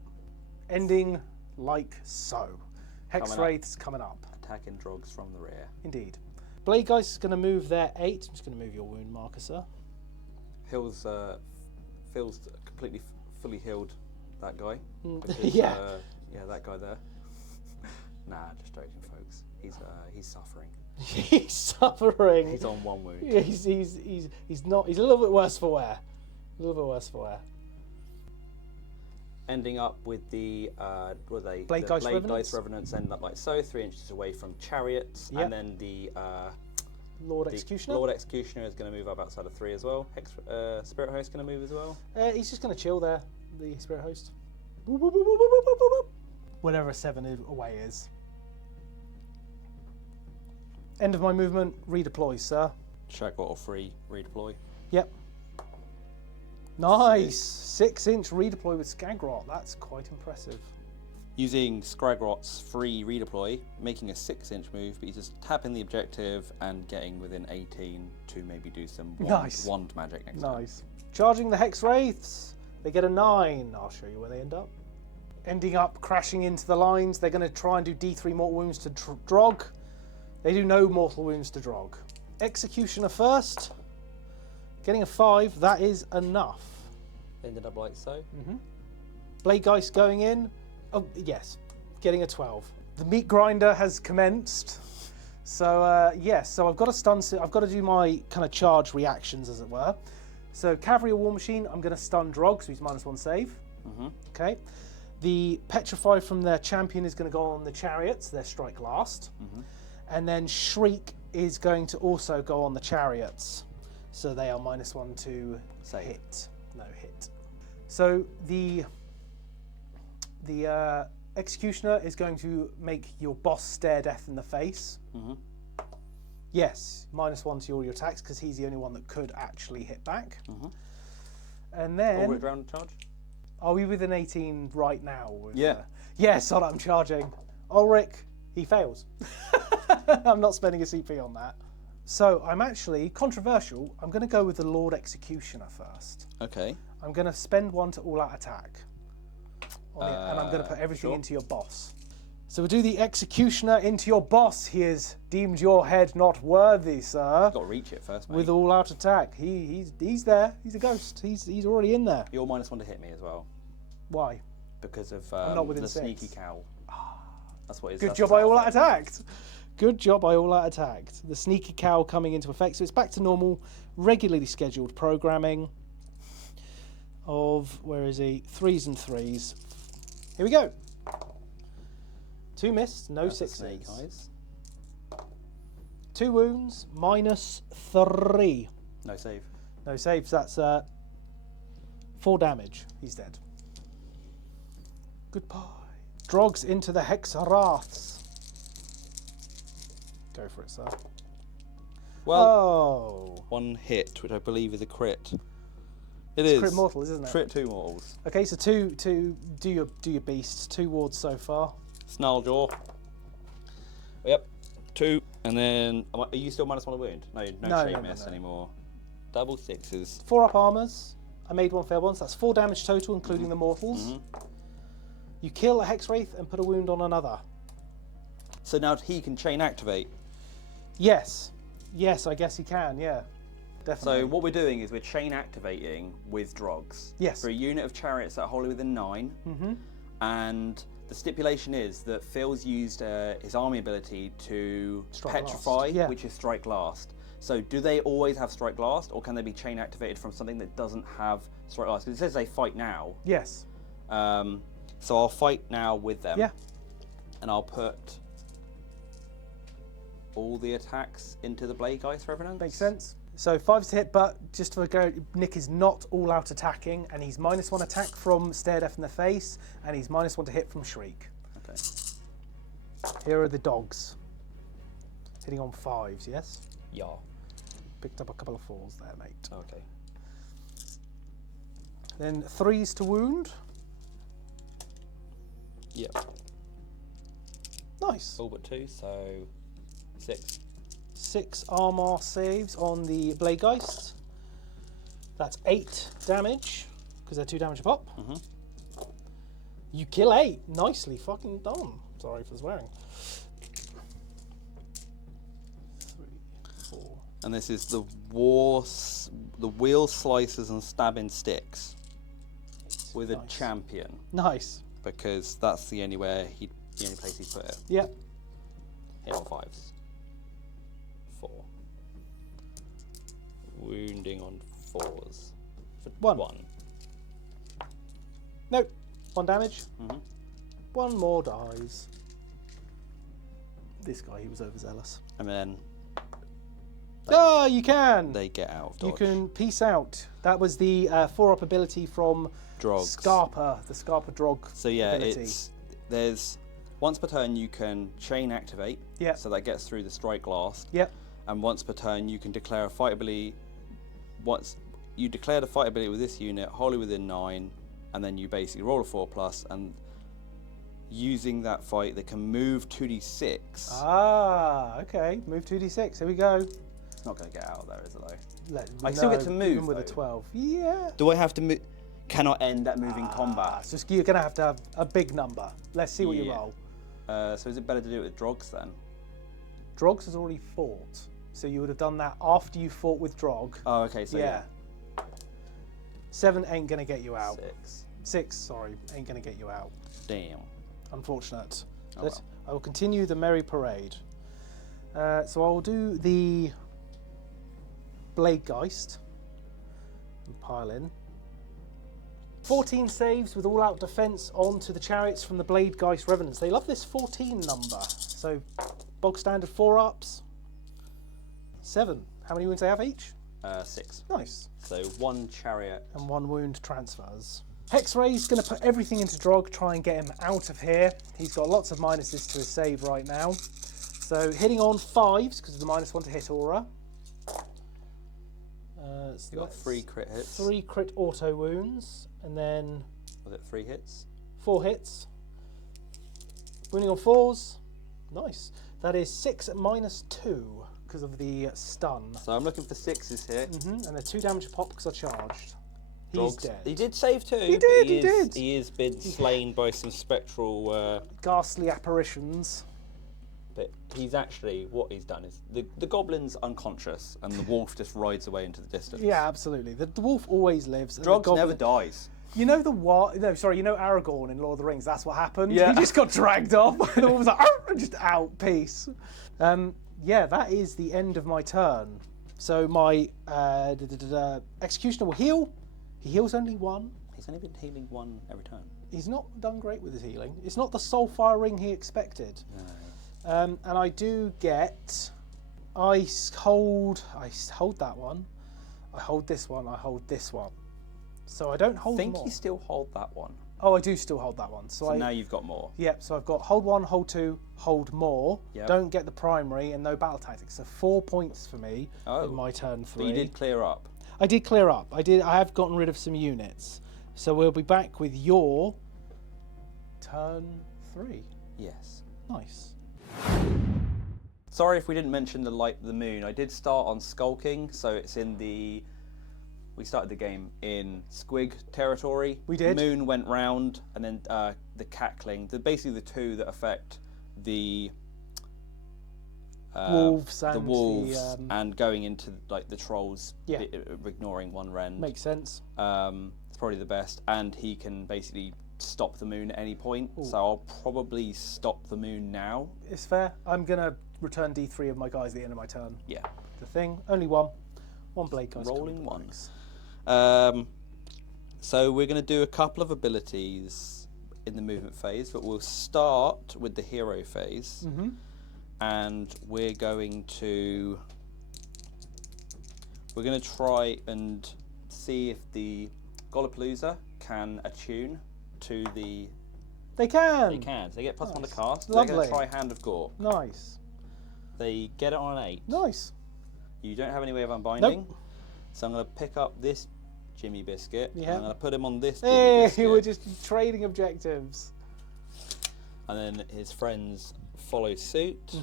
Ending like so. Hex Coming up. Wraiths coming up. Attacking drogs from the rear. Indeed. Blade Geist is going to move their 8. I'm just going to move your wound marker, sir. Feels completely fully healed, that guy. Because, Yeah. Yeah, that guy there. Nah, just joking, folks. He's suffering. He's suffering. He's on 1 wound. Yeah, he's not. He's a little bit worse for wear. A little bit worse for wear. Ending up with the what are they? Blade Geist Revenants end up like so, 3 inches away from chariots, Yep. and then the Lord Executioner. Lord Executioner is going to move up outside of 3 as well. Spirit Host going to move as well. He's just going to chill there. The Spirit Host. Whatever 7 away is. End of my movement. Redeploy, sir. Shagbot or 3 redeploy. Yep. Nice. 6-inch redeploy with Skagrot. That's quite impressive. Using Skagrot's free redeploy, making a 6-inch move, but he's just tapping the objective and getting within 18 to maybe do some wand magic next time. Nice. Charging the Hex Wraiths. They get a 9. I'll show you where they end up. Ending up crashing into the lines. They're going to try and do D3 mortal wounds to Drog. They do no mortal wounds to Drog. Executioner first. Getting a 5. That is enough. Ended up like so. Blade Geist going in. Oh, yes. Getting a 12. The meat grinder has commenced. So, yes. So I've got to stun. I've got to do my kind of charge reactions, as it were. So, Cavalry or War Machine, I'm going to stun Drog, so he's -1 save. Okay. The Petrify from their champion is going to go on the chariots. Their strike last. And then Shriek is going to also go on the chariots. So they are -1 to hit. No hit. So the Executioner is going to make your boss stare death in the face. Yes, -1 to all your attacks because he's the only one that could actually hit back. And then... Ulrich round charge? Are we within 18 right now? Yeah. Yes, I'm charging. Ulrich, he fails. I'm not spending a CP on that. So I'm actually, controversial, I'm going to go with the Lord Executioner first. Okay. I'm going to spend 1 to all-out attack. And I'm going to put everything into your boss. So we'll do the Executioner into your boss. He has deemed your head not worthy, sir. Got to reach it first, mate. With all-out attack. He's there. He's a ghost. He's already in there. You're -1 to hit me as well. Why? Because of I'm not within the 6. sneaky cow. That's what it is. Good job I all-out attacked. Good job I all-out attacked. The sneaky cow coming into effect. So it's back to normal, regularly scheduled programming of, where is he? 3s and 3s. Here we go. 2 missed, no 6s. Snake eyes. 2 wounds, -3. No save. No saves, that's 4 damage. He's dead. Goodbye. Drogs into the Hexaraths. Go for it, sir. Well, 1 hit, which I believe is a crit. It's crit mortal, isn't it? Crit 2 mortals. Okay, so 2 do your beasts. 2 wards so far. Snarljaw. Yep. 2, and then are you still -1 to wound? No shade miss anymore. Double 6s. 4 up armors. I made 1 fail once. That's 4 damage total, including the mortals. You kill a Hex Wraith and put a wound on another. So now he can chain activate. Yes. Yes, I guess he can, yeah. Definitely. So what we're doing is we're chain activating with Drogs. Yes. For a unit of chariots that are wholly within 9. And the stipulation is that Phil's used his army ability to petrify, which is strike last. So do they always have strike last, or can they be chain activated from something that doesn't have strike last? Because it says they fight now. Yes. So I'll fight now with them. Yeah. And I'll put all the attacks into the Blade Geist Revenants. Makes sense. So 5s to hit, but just to go, Nick is not all out attacking, and he's -1 attack from Stare Death in the face, and he's -1 to hit from Shriek. Okay. Here are the dogs. Hitting on 5s, yes? Yeah. Picked up a couple of 4s there, mate. Okay. Then 3s to wound. Yep. Nice. All but 2, so 6. 6 armor saves on the Blade Geist. That's 8 damage, because they're 2 damage a pop. You kill 8. Nicely fucking done. Sorry for swearing. 3, 4. And this is the wheel slicers and stabbing sticks with a champion, Nice. because that's the only place he put it. Yep. Hit on 5s. 4. Wounding on 4s. For 1. Nope. 1 damage. Mm-hmm. 1 more dies. This guy, he was overzealous. And then You can! they get out of dodge. You can peace out. That was the 4-up ability from Drogs. Scarpa, the Scarpa Drog So yeah, ability. there's once per turn you can chain activate. Yeah. So that gets through the strike blast. Yep. And once per turn you can declare a fight ability. Once you declare the fight ability with this unit wholly within 9, and then you basically roll a 4+, and using that fight they can move 2d6. Ah, okay. Move 2d6. Here we go. It's not going to get out of there, is it though? I still get to move, even with a though. 12. Yeah. Do I have to move? Cannot end that moving combat. So you're going to have a big number. Let's see what you Yeah. roll. So is it better to do it with Drogs then? Drogs has already fought. So you would have done that after you fought with Drog. Oh, okay. So Yeah. 7 ain't going to get you out. 6. 6, sorry, ain't going to get you out. Damn. Unfortunate. Oh, well. I will continue the merry parade. So I will do the Bladegeist and pile in. 14 saves with all-out defense onto the chariots from the Bladegeist Revenants. They love this 14 number. So bog standard 4-ups. 7. How many wounds they have each? 6. Nice. So 1 chariot. And 1 wound transfers. Hexray's going to put everything into Drog, try and get him out of here. He's got lots of minuses to his save right now. So hitting on 5s because of the -1 to hit aura. So You got 3 crit hits. 3 crit auto wounds, and then Was it 3 hits? 4 hits. Wounding on 4s. Nice. That is 6 at -2 because of the stun. So I'm looking for 6s here. And they're 2 damage a pop because I charged. He's Drogs. dead. He did save 2. He but did, he he did. He has been slain by some spectral. Ghastly apparitions. But he's actually, what he's done is the goblin's unconscious and the wolf just rides away into the distance. Yeah, absolutely. The wolf always lives. And the Drogs goblin- never dies. You know the what? No, sorry. You know Aragorn in Lord of the Rings. That's what happened. Yeah. He just got dragged off. The wolf was like, "Arr!" and just out. Peace. Yeah, that is the end of my turn. So my executioner will heal. He heals only 1. He's only been healing 1 every turn. He's not done great with his healing. It's not the soulfire ring he expected. No. And I do get. I hold that one. I hold this one. I hold this one. So I don't hold I think more. you still hold that one. Oh, I do still hold that one. So now you've got more. Yep, so I've got hold 1, hold 2, hold more. Yep. Don't get the primary and no battle tactics. So 4 points for me in my turn 3. But you did clear up. I did clear up. I have gotten rid of some units. So we'll be back with your turn 3. Yes. Nice. Sorry if we didn't mention the light of the moon. I did start on skulking, so it's in the. We started the game in Squig territory. We did. Moon went round, and then the cackling. Basically, the 2 that affect the wolves and the wolves, the, and going into like the trolls. Yeah. Ignoring one rend. Makes sense. It's probably the best, and he can basically stop the moon at any point. Ooh. So I'll probably stop the moon now. It's fair. I'm gonna return D3 of my guys at the end of my turn. Yeah. The thing, only 1. 1 blade guys. Rolling coming 1s. back. So we're going to do a couple of abilities in the movement phase, but we'll start with the hero phase, and we're going to try and see if the Gollapalooza can attune to the. They can. They can. So they get +1 Nice. to cast. Lovely. They're going to try Hand of Gore. Nice. They get it on an 8. Nice. You don't have any way of unbinding. Nope. So I'm going to pick up this Jimmy Biscuit. Yeah. And I'm going to put him on this Jimmy Hey, Biscuit. we're just trading objectives. And then his friends follow suit.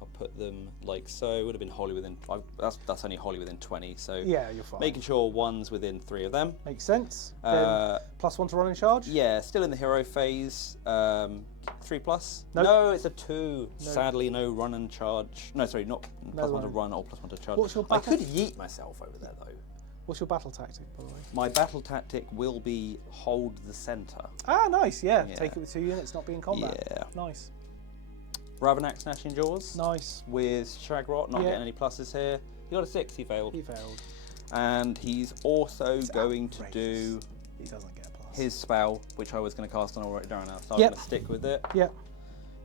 I'll put them like so. It would have been wholly within. That's only wholly within 20. So Yeah, you're fine. making sure 1's within 3 of them. Makes sense. Then +1 to run in charge? Yeah, still in the hero phase. 3+. Nope. No, it's a 2. Sadly, no run and charge. No, sorry, not No +1 to run. run or +1 to charge. What's your I battle- could yeet myself over there though. What's your battle tactic, by the way? My battle tactic will be hold the center. Ah, nice, yeah. Yeah. Take it with 2 units, not be in combat. Yeah. Nice. Ravenac Snatching Jaws. Nice. With Shagrot, not getting any pluses here. He got a 6, he failed. He failed. And he's also going to do he doesn't get a plus. His spell, which I was going to cast on already down now, so I'm Yep. going to stick with it. Yep.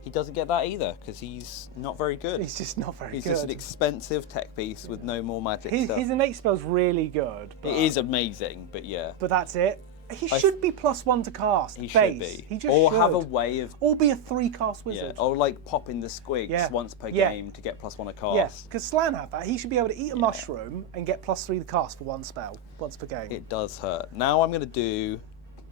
He doesn't get that either, because he's not very good. He's just not very He's good. just an expensive tech piece with no more magic stuff. His innate spell's really good. It is amazing, but yeah. But that's it. He should be +1 to cast. He base. should be. He just or should. have a way of... Or be a 3-cast wizard. Yeah, or like pop in the squigs once per game to get +1 a cast. Yes, because Slan had that. He should be able to eat a mushroom and get +3 the cast for one spell once per game. It does hurt. Now I'm going to do...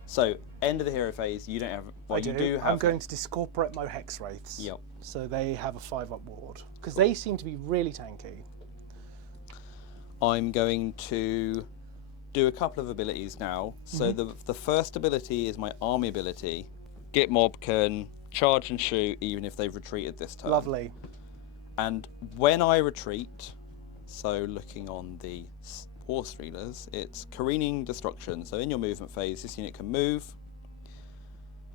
So, end of the hero phase, you don't have... Well, you do have... I'm going to discorporate my Hex Wraiths. Yep. So they have a 5-up ward. Because they seem to be really tanky. I'm going to do a couple of abilities now. So the first ability is my army ability. Git Mob can charge and shoot even if they've retreated this turn. Lovely. And when I retreat, so looking on the Horse Readers, it's Careening Destruction. So in your movement phase, this unit can move.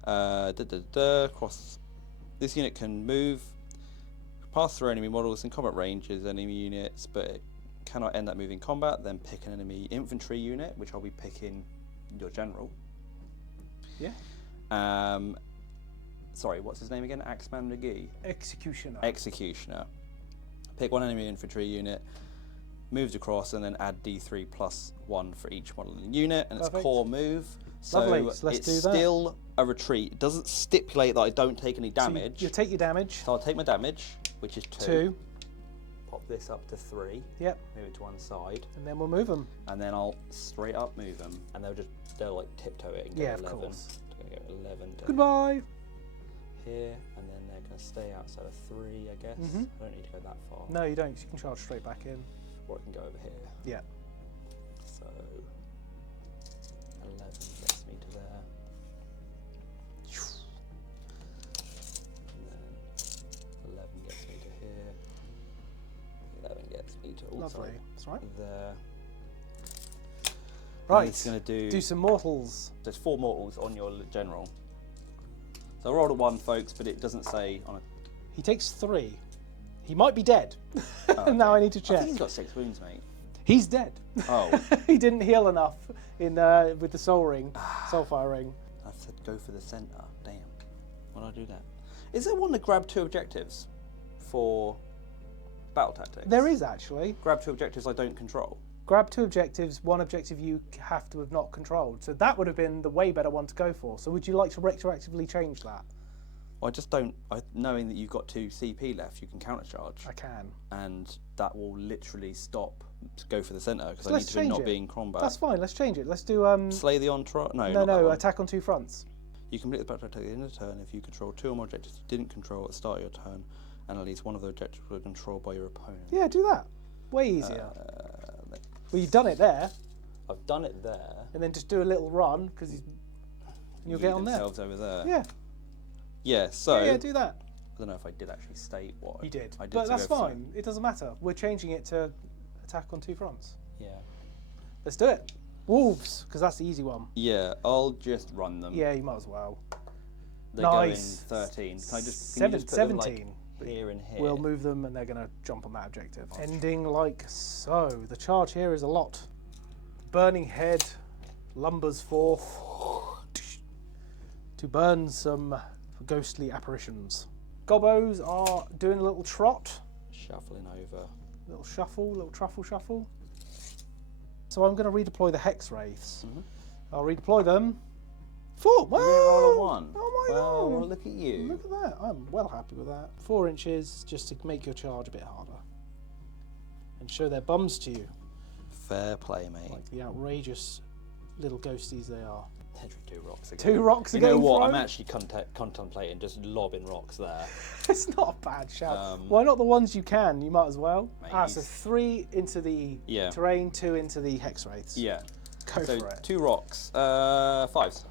Cross. This unit can move, pass through enemy models in combat ranges, enemy units, but it cannot end that move in combat. Then pick an enemy infantry unit, which I'll be picking your general. Yeah. Sorry, what's his name again? Axeman McGee? Executioner. Executioner. Pick one enemy infantry unit, moves across, and then add D3 +1 for each model in the unit, and it's core move. So, Lovely. So let's it's do that. still a retreat. It doesn't stipulate that I don't take any damage. So you take your damage. So I'll take my damage, which is 2. 2. Pop this up to 3. Yep. Move it to one side. And then we'll move them. And then I'll straight up move them. And they'll like tiptoe it and go 11. Of course. They're going to go 11 to Goodbye. here. And then they're going to stay outside of 3, I guess. I don't need to go that far. No, you don't. You can charge straight back in. Or I can go over here. Yeah. So 11 gets me to there. And then 11 gets me to here. 11 gets me to also Lovely. That's right. there. Right. It's going to do some mortals. There's 4 mortals on your general. So I rolled a 1, folks, but it doesn't say on a... He takes 3. He might be dead. Now I need to check. I think he's got 6 wounds, mate. He's dead. Oh. He didn't heal enough in with the soul ring, soulfire ring. I said go for the centre. Damn. Why did I do that? Is there one to grab 2 objectives for battle tactics? There is actually. Grab 2 objectives I don't control. Grab 2 objectives, 1 objective you have to have not controlled. So that would have been the way better one to go for. So would you like to retroactively change that? I just don't. Knowing that you've got 2 CP left, you can countercharge. I can. And that will literally stop to go for the centre because So I need to not be in combat. That's fine. Let's change it. Let's do Slay the Entourage? No, no, not that no. one. Attack on 2 fronts. You complete the battle attack at the end of the turn if you control 2 or more objectives you didn't control at the start of your turn, and at least one of the objectives were controlled by your opponent. Yeah, do that. Way easier. Well, you've done it there, I've done it there. and then just do a little run because you'll get on there. Themselves over there. Yeah. Yeah. So Yeah, do that. I don't know if I did actually state what You did. I did. But to that's go for fine. It doesn't matter. We're changing it to attack on 2 fronts. Yeah. Let's do it. Wolves, because that's the easy one. Yeah. I'll just run them. Yeah, you might as well. They Nice. go in 13. Can I just? Seven- Can you just put them, 17. like, here and here? We'll move them and they're going to jump on that objective. Ending like so. The charge here is a lot. Burning Head lumbers forth to burn some ghostly apparitions. Gobbos are doing a little trot. Shuffling over. Little shuffle, little truffle shuffle. So I'm going to redeploy the Hex Wraiths. I'll redeploy them. 4. Wow. You're going to roll a 1. Oh my well, god. look at you. Look at that. I'm well happy with that. 4 inches just to make your charge a bit harder. And show their bums to you. Fair play, mate. Like the outrageous little ghosties they are. 2 rocks again. 2 rocks You again. know what? thrown? I'm actually contemplating just lobbing rocks there. It's not a bad shout. Why not the ones you can? You might as well. Mate, So 3 into the Yeah. terrain, 2 into the Hex Wraiths. Yeah. Go So for it. 2 rocks. 5s.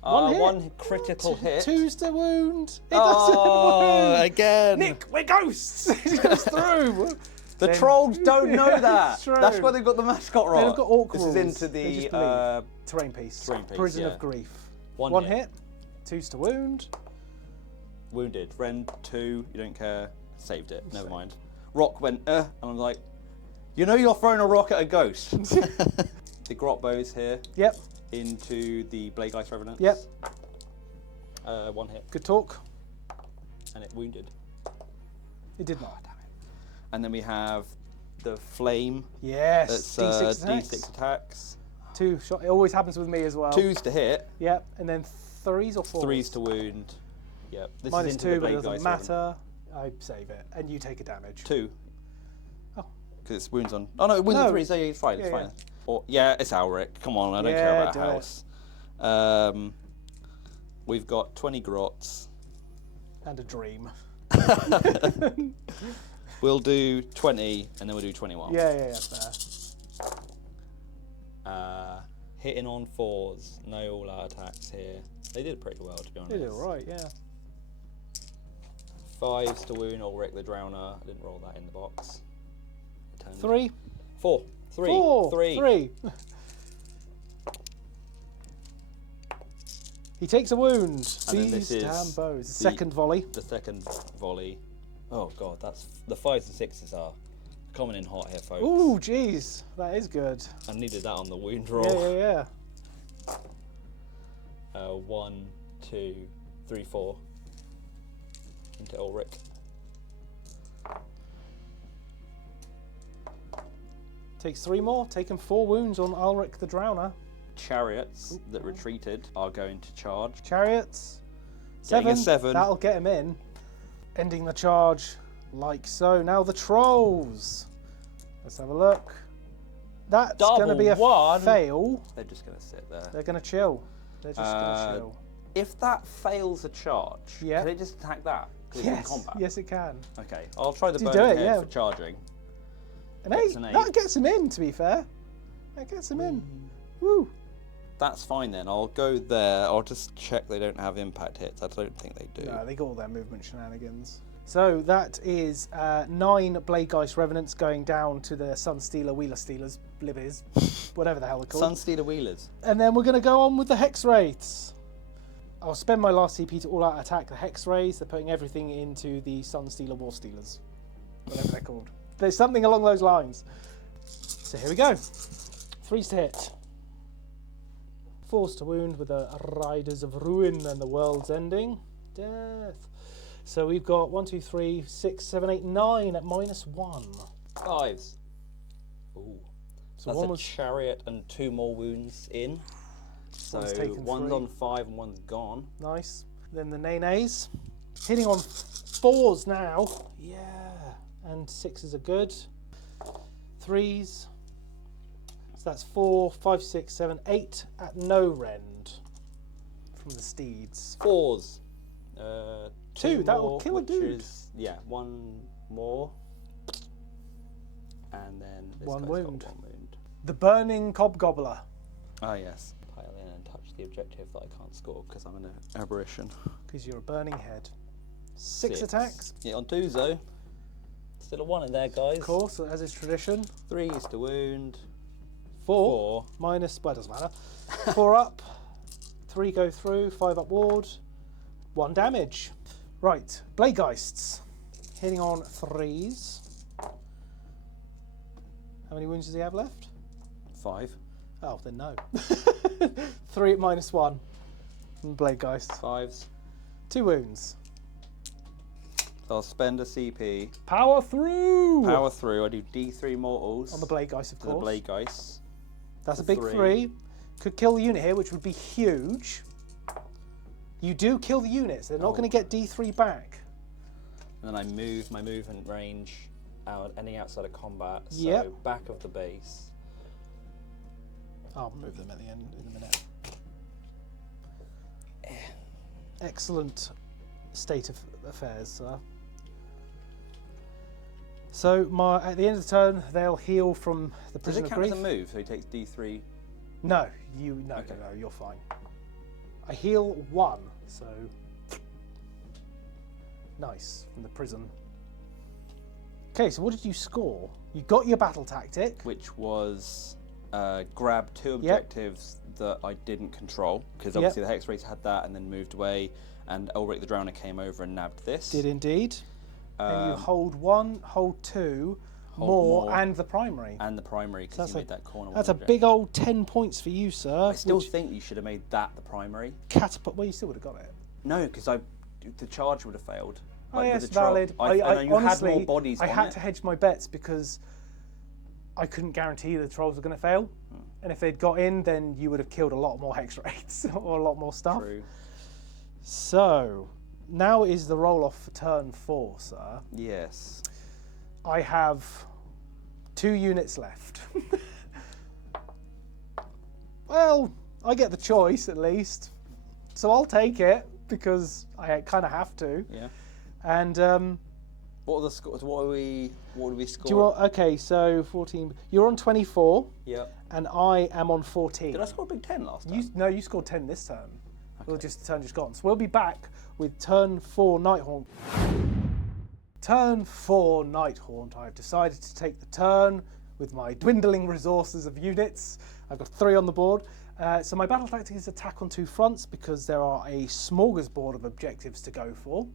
1 hit. 1 critical hit. 2's to wound. It doesn't wound. Again. Nick, we're ghosts. It goes through. The Then- trolls don't know Yeah, that. it's true. That's why they've got the mascot right. They've got orc This rules. is into They the just believe. Terrain piece. terrain piece, Prison yeah. of Grief. 1 1 hit. hit. 2's to wound. wounded. Rend 2, you don't care. Saved it, never mind. Rock went, and I'm like, you know you're throwing a rock at a ghost. The grot bows here. Yep. Into the Blade Ice Revenants. Yep. 1 hit. Good talk. And it wounded. It did not, damn it. And then we have the Flame. Yes, That's D6 attacks. D6 attacks. 2 shot. It always happens with me as well. 2s to hit. Yep, and then 3s or 4s? 3s to wound. Yep. This Minus is into 2, the but it Blade doesn't Ice matter. I save it, and you take a damage. 2. Oh. Because it's wounds on. Oh no, it wounds on 3, so yeah, it's fine, it's Yeah, fine. Or, yeah, it's Alric. Come on, I don't care about do house. We've got 20 grots. And a dream. We'll do 20, and then we'll do 21. Yeah, fair. Hitting on 4s, no all-out attacks here. They did pretty well, to be honest. They did alright, yeah. 5s to wound Ulrich the Drowner. I didn't roll that in the box. 3. 4. 3. 4. 3. 3. He takes a wound. These damn bows. Second volley. The second volley. Oh god, that's the 5s and 6s are coming in hot here, folks. Ooh, jeez, that is good. I needed that on the wound roll. Yeah. 1, 2, 3, 4 into Ulrich. Takes 3 more, taking 4 wounds on Ulrich the Drowner. Chariots that retreated are going to charge. Chariots. Getting 7. a 7. That'll get him in. Ending the charge like so. Now the trolls. Let's have a look. That's going to be a fail. They're just going to sit there. They're going to chill. They're just going to chill. If that fails a charge, Yeah. can it just attack that? 'Cause it's in combat. Yes, it can. Okay, I'll try the Do burning it, head yeah. for charging. An 8. an 8. That gets him in, to be fair. That gets him in. Woo. That's fine then. I'll go there. I'll just check they don't have impact hits. I don't think they do. No, they got all their movement shenanigans. So that is 9 Blade Geist Revenants going down to the Sunstealer, Wheeler Stealers, Blivies, whatever the hell they're called. Sunstealer Wheelers. And then we're going to go on with the Hex Wraiths. I'll spend my last CP to all-out attack the Hex Wraiths. They're putting everything into the Sunstealer War Stealers, whatever they're called. There's something along those lines. So here we go. 3s to hit. 4s to wound with the Riders of Ruin and the World's Ending. Death. So we've got 1, 2, 3, 6, 7, 8, 9 at -1. 5s. Ooh. So That's one a was chariot and 2 more wounds in. So one's 3. on 5 and one's gone. Nice. Then the Nenes. Hitting on 4s now. Yeah. And 6s are good. 3s. So that's 4, 5, 6, 7, 8 at no rend from the steeds. 4s. 2, that will more, kill a which dude. Is, yeah, 1 more. And then this 1 guy's wound. got 1 wound. The Burning Cobgobbler. Ah, yes. Pile in and touch the objective that I can't score because I'm an aberration. Because you're a burning head. 6 6 attacks. Yeah, on 2s though. Still a 1 in there, guys. Of course, as is tradition. 3s to wound. 4 minus, well, it doesn't matter. 4 up. 3 go through. 5 up ward. 1 damage. Right, Blade Geists. Hitting on 3s. How many wounds does he have left? 5. Oh, then no. 3 at -1 from Blade Geist. 5s. 2 wounds. So I'll spend a CP. Power through! Power through. I do D3 mortals. On the Blade Geist, of to the course. Blade Geist. That's a for big 3. 3. Could kill the unit here, which would be huge. You do kill the units. They're not going to get D3 back. And then I move my movement range out, any outside of combat. So Yep. back of the base. I'll move them at the end in a minute. Excellent state of affairs, sir. So at the end of the turn, they'll heal from the Does Prison it of count Grief. as a move? So he takes D3. No, Okay. no, you're fine. I heal 1, so nice from the prison. Okay, so what did you score? You got your battle tactic. Which was grab 2 Yep. objectives that I didn't control, because obviously the Hex Wraith had that and then moved away, and Ulrich the Drowner came over and nabbed this. Did indeed. And you hold 1, hold 2, more, and the primary. And the primary, because you made that corner. That's a big old 10 points for you, sir. I still think you should have made that the primary. Catapult. Well, you still would have got it. No, because the charge would have failed. Oh, yes, valid. I honestly, had more bodies. I had to hedge my bets because I couldn't guarantee the trolls were going to fail. And if they'd got in, then you would have killed a lot more Hex Wraiths or a lot more stuff. True. So, now is the roll-off for turn 4, sir. Yes. I have 2 units left. Well, I get the choice at least. So I'll take it because I kind of have to. Yeah. And what are the scores? What do we score? Do you want, okay, so 14. You're on 24. Yeah. And I am on 14. Did I score a big 10 last time? No, you scored 10 this turn. Okay. Or just the turn just gone. So we'll be back with turn 4 Nighthaunt. Turn 4 Nighthaunt. I've decided to take the turn with my dwindling resources of units. I've got 3 on the board. So my battle tactic is attack on 2 fronts because there are a smorgasbord of objectives to go for.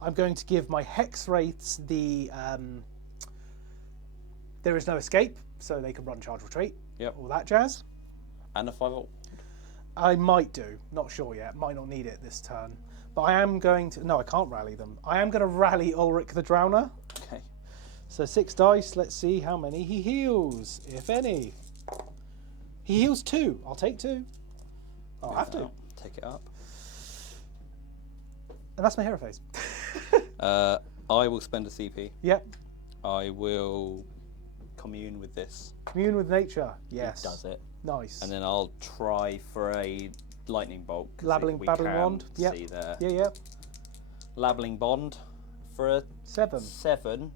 I'm going to give my Hex Wraiths the... there is no escape, so they can run, charge, retreat. Yep. All that jazz. And a 5-0. I might do. Not sure yet. Might not need it this turn. But I am going to... No, I can't rally them. I am going to rally Ulrich the Drowner. Okay. So 6 dice. Let's see how many he heals, if any. He heals 2. I'll take 2. I'll have to. Take it up. And that's my hero phase. I will spend a CP. Yep. I will commune with this. Commune with nature. Yes. It does it. Nice. And then I'll try for a lightning bolt. Babbling wand. Yep. See there. Yeah. Labeling bond for a 7. 7.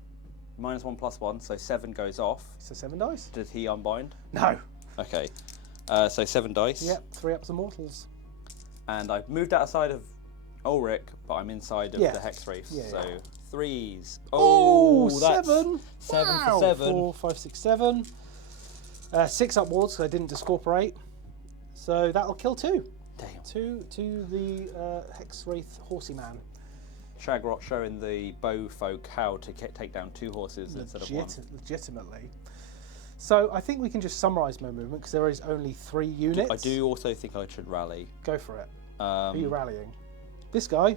-1/+1, so 7 goes off. So 7 dice. Does he unbind? No. Okay. So 7 dice. Yep. 3 ups and mortals. And I've moved outside of Ulrich, but I'm inside of the Hex Wraith. Yeah, so 3s. Oh, that's 7. 7 wow. for 7. 4, 5, 6, 7. 6 upwards, so I didn't discorporate. So that'll kill 2. Damn. 2 to the Hex Wraith horsey man. Shagrot showing the bow folk how to take down 2 horses instead of 1. Legitimately. So I think we can just summarise my movement because there is only 3 units. I do also think I should rally. Go for it. Who are you rallying? This guy.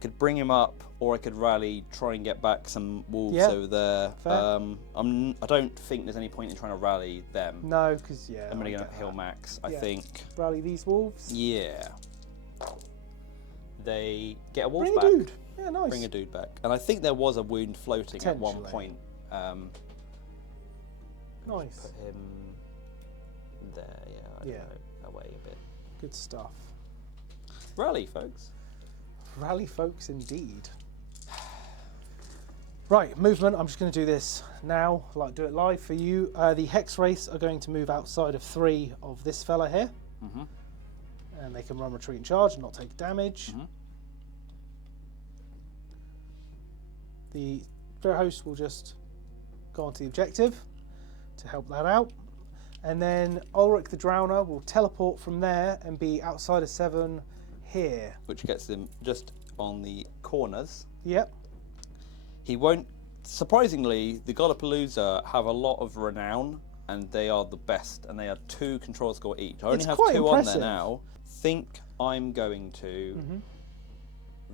Could bring him up, or I could rally, try and get back some wolves over there. Fair. I don't think there's any point in trying to rally them. No, because I'm going to heal Max. I think. Rally these wolves. Yeah. They get a wolf Bring back. a dude. Yeah, nice. Bring a dude back. And I think there was a wound floating at one point. Nice. Put him there. Yeah. I don't know, away a bit. Good stuff. Rally, folks. Rally, folks, indeed. Right, movement. I'm just going to do this now. I'd like to do it live for you. The Hex Wraiths are going to move outside of 3 of this fella here. And they can run, retreat, and charge and not take damage. The Spirit Host will just go onto the objective to help that out. And then Ulrich the Drowner will teleport from there and be outside of 7 here. Which gets them just on the corners. Yep. He won't... Surprisingly, the Godapalooza have a lot of renown, and they are the best, and they are 2 control score each. I only have 2 on there now. Think I'm going to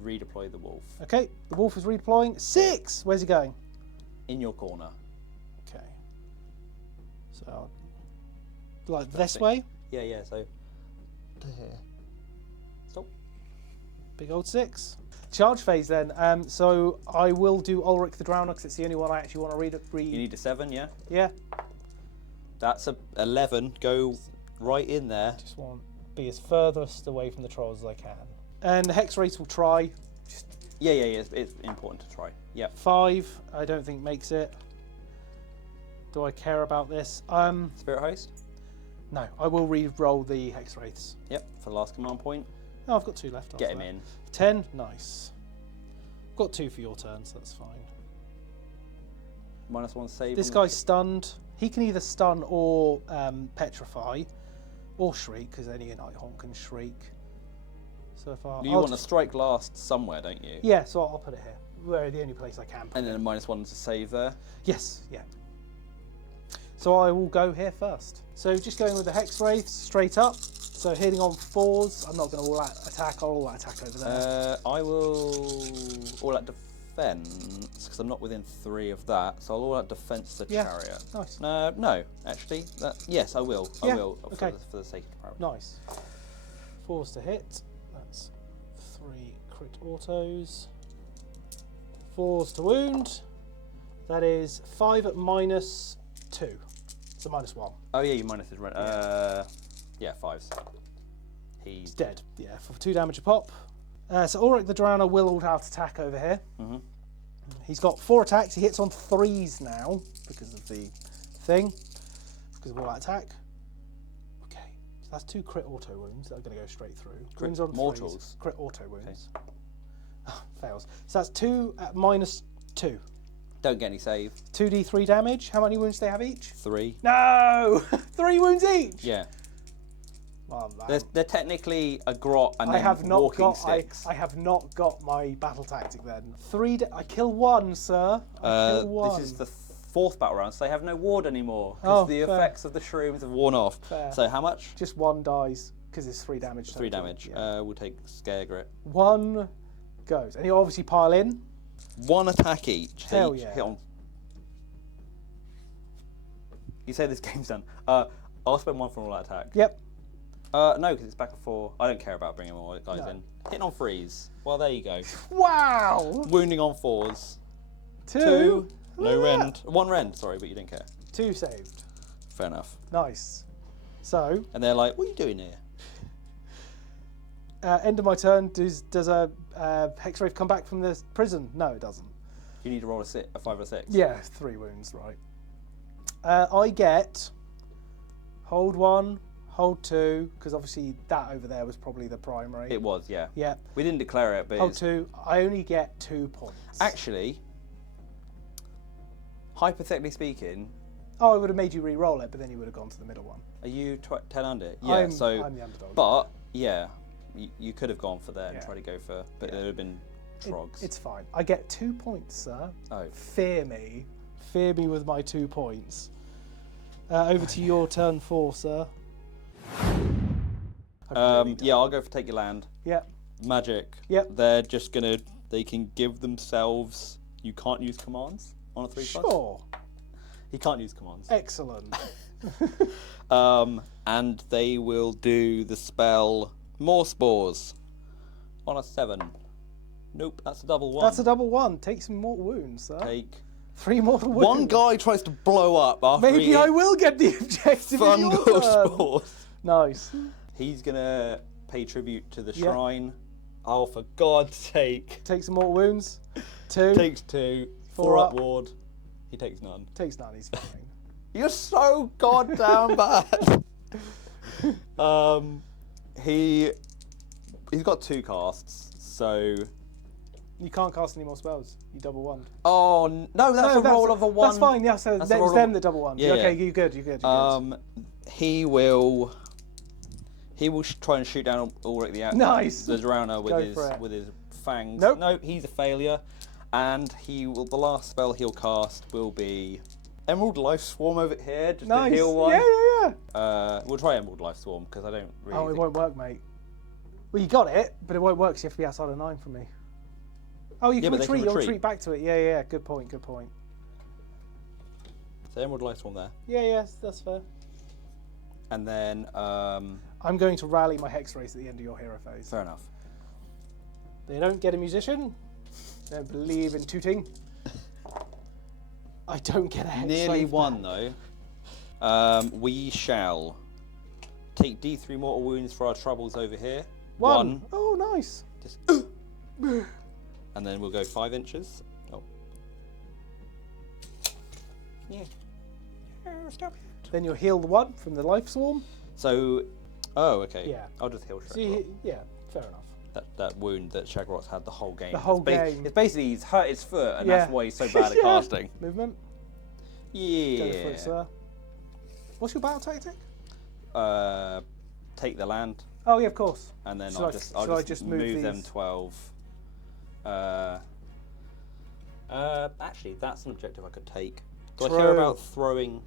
redeploy the wolf. Okay, the wolf is redeploying. 6! Where's he going? In your corner. Okay. So, like this way? Yeah, so... There. Stop. Big old 6. Charge phase then. So I will do Ulrich the Drowner because it's the only one I actually want to read. You need a 7, yeah? Yeah. That's a 11. Go right in there. Just want to be as furthest away from the trolls as I can. And the Hex Wraith will try. Yeah. It's important to try. Yeah. 5. I don't think makes it. Do I care about this? Spirit Host? No. I will re-roll the Hex Wraiths. Yep. For the last command point. Oh, I've got 2 left. Get him in. 10. Nice. Got 2 for your turn, so that's fine. -1 save. This guy's stunned. He can either stun or petrify. Or shriek, because any Nighthaunt can shriek. So if I... You want to strike last somewhere, don't you? Yeah, so I'll put it here. Where the only place I can put And then a -1 to save there. Yes, yeah. So I will go here first. So just going with the Hex Wraith straight up. So hitting on 4s. I'm not going to all out attack. I'll all out attack over there. I will all out defense because I'm not within 3 of that. So I'll all out defense to chariot. Nice. No, actually, yes, I will. I will okay. for the sake of comparison. Nice. 4s to hit. That's 3 crit autos. 4s to wound. That is 5 at -2. So -1. Oh yeah, you minus his rent. Yeah, 5s. He's dead. Yeah, for 2 damage a pop. So Ulrich the Drowner will all out attack over here. He's got 4 attacks. He hits on 3s now because of the thing. Because of all that attack. Okay, so that's 2 crit auto wounds that are going to go straight through. Wounds on mortals. 3s. Crit auto wounds. Okay. Fails. So that's 2 at -2. Don't get any save. 2d3 damage. How many wounds do they have each? 3. No! 3 wounds each? Yeah. Well, they're technically a grot and I then have not walking got. sticks. I have not got my battle tactic then. 3. I kill 1, sir. I kill 1. This is the 4th battle round, so they have no ward anymore Oh, because the fair. effects of the shrooms have worn off. Fair. So how much? Just 1 dies because it's 3 damage. 3 total. damage. Yeah. We'll take Scare Grit. 1 goes, and you obviously pile in. 1 attack each. So Hell each yeah. hit on. You say this game's done. I'll spend 1 for all that attack. Yep. No, because it's back at 4. I don't care about bringing more guys in. Hitting on 3s. Well, there you go. Wow. Wounding on 4s. 2. No rend. 1 rend, sorry, but you didn't care. 2 saved. Fair enough. Nice. So. And they're like, what are you doing here? End of my turn. Does a Hex Wraith come back from the prison? No, it doesn't. You need to roll a 5 or 6. Yeah, 3 wounds, right. I get hold 1, hold 2, because obviously that over there was probably the primary. It was, yeah. Yeah. We didn't declare it, but Hold 2. I only get 2 points. Actually, hypothetically speaking, I would have made you re-roll it, but then you would have gone to the middle one. are you 10 under? Yeah, I'm so. the underdog. But yeah, you could have gone for there and Yeah. tried to go for, but there would have been trogs. It's fine. I get 2 points, sir. Oh. Fear me. Fear me with my 2 points. Over to your turn 4, sir. Yeah, I'll go for take your land. Yep. Magic. Yep. They're just gonna. They can give themselves. You can't use commands on a 3+. Sure. He can't use commands. Excellent. And they will do the spell More Spores on a 7. Nope, that's a double 1. That's a double 1. Take some mortal wounds, sir. Take 3 mortal wounds. one guy tries to blow up after Maybe I will get the objective. fungal spores. Nice. He's gonna pay tribute to the shrine. Oh, for God's sake! Take some mortal wounds. 2. Takes 2. 4 up ward. He takes none. Takes none. He's fine. You're so goddamn bad. He's got 2 casts, so. You can't cast any more spells. You double 1. Oh no, that's a roll of a 1. That's fine. Yeah, so That's it a roll was of them that double 1. Yeah, Okay, yeah. you're good. You're good. He will try and shoot down Ulrich the Nice. the Drowner with his fangs. Nope. No, he's a failure, and the last spell he'll cast will be Emerald Life Swarm over here, just to heal 1. Yeah. We'll try Emerald Life Swarm because I don't really. Oh, it won't work, mate. Well, you got it, but it won't work. So you have to be outside of 9 from me. Oh, you can but they retreat. can You'll retreat. retreat back to it. Yeah. Good point. So Emerald Life Swarm there, Yeah, that's fair. and then I'm going to rally my Hex Race at the end of your hero phase. fair enough. They don't get a musician. They don't believe in tooting. I don't get a Hex Nearly Slave 1 back. though. We shall take D3 mortal wounds for our troubles over here. 1. Oh, nice. Just and then we'll go 5 inches. Oh. Yeah. Stop it. Then you'll heal the 1 from the Life Swarm. So, oh, okay. Yeah. I'll just heal So Shagrot. yeah, fair enough. That wound that Shagrot's had the whole game. The whole game. It's basically he's hurt his foot, and Yeah. that's why he's so bad at Yeah. casting. Movement. Yeah. Go for it, sir. What's your battle tactic? take the land. Oh yeah, of course. And then I'll just move them 12. Actually, that's an objective I could take. Do I care about throwing?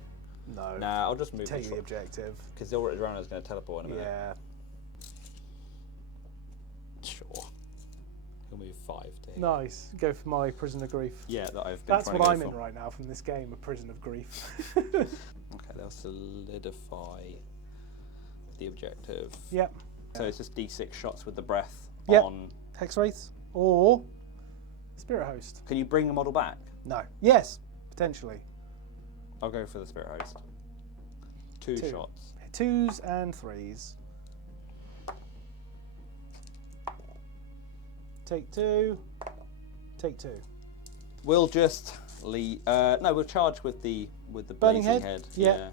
No. Nah, I'll just move. Take the objective. Because the runner is going to teleport in a minute. Yeah. Sure. He'll move 5 to here. Nice. Go for my prison of grief. Yeah, that I've been. That's what I'm in right now from this game, a prison of grief. Okay, they'll solidify the objective. Yep. So it's just D6 shots with the breath on Hex Wraiths or Spirit Host. Can you bring a model back? No. Yes, potentially. I'll go for the Spirit Host. Two shots. 2s and 3s. Take 2. Take 2. We'll just leave. No, we'll charge with the Burning blazing head? head. Yeah.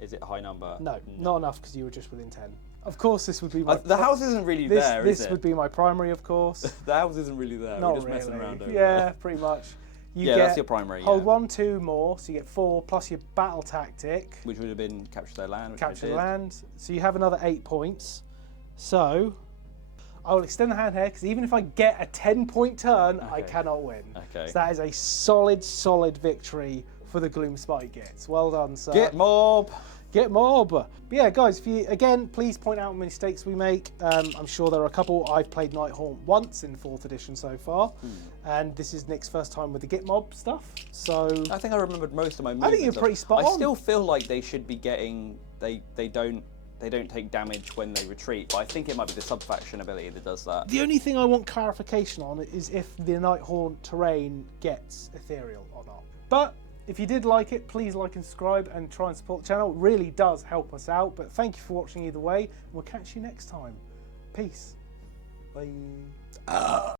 Is it a high number? No, not enough because you were just within 10. Of course, this would be my. The house isn't really there, is it? This would be my primary, of course. The house isn't really there. Not We're just really. messing around over Yeah, there. pretty much. That's your primary. Hold 1, 2 more, so you get 4 plus your battle tactic. Which would have been capture their land. Capture the land. So you have another 8 points. So I will extend the hand here because even if I get a 10-point turn, I cannot win. Okay. So that is a solid victory for the Gloomspite Gitz. Well done, sir. Get mob. Get mob. But yeah, guys, if you, again, please point out mistakes we make. I'm sure there are a couple. I've played Nighthaunt once in 4th edition so far, and this is Nick's first time with the Get mob stuff. So I think I remembered most of my movements. I think you're pretty spot on. I still feel like they should be getting. They don't take damage when they retreat, but I think it might be the sub-faction ability that does that. The only thing I want clarification on is if the Nighthorn terrain gets ethereal or not. But if you did like it, please like and subscribe and try and support the channel. It really does help us out. But thank you for watching either way. We'll catch you next time. Peace. Bye.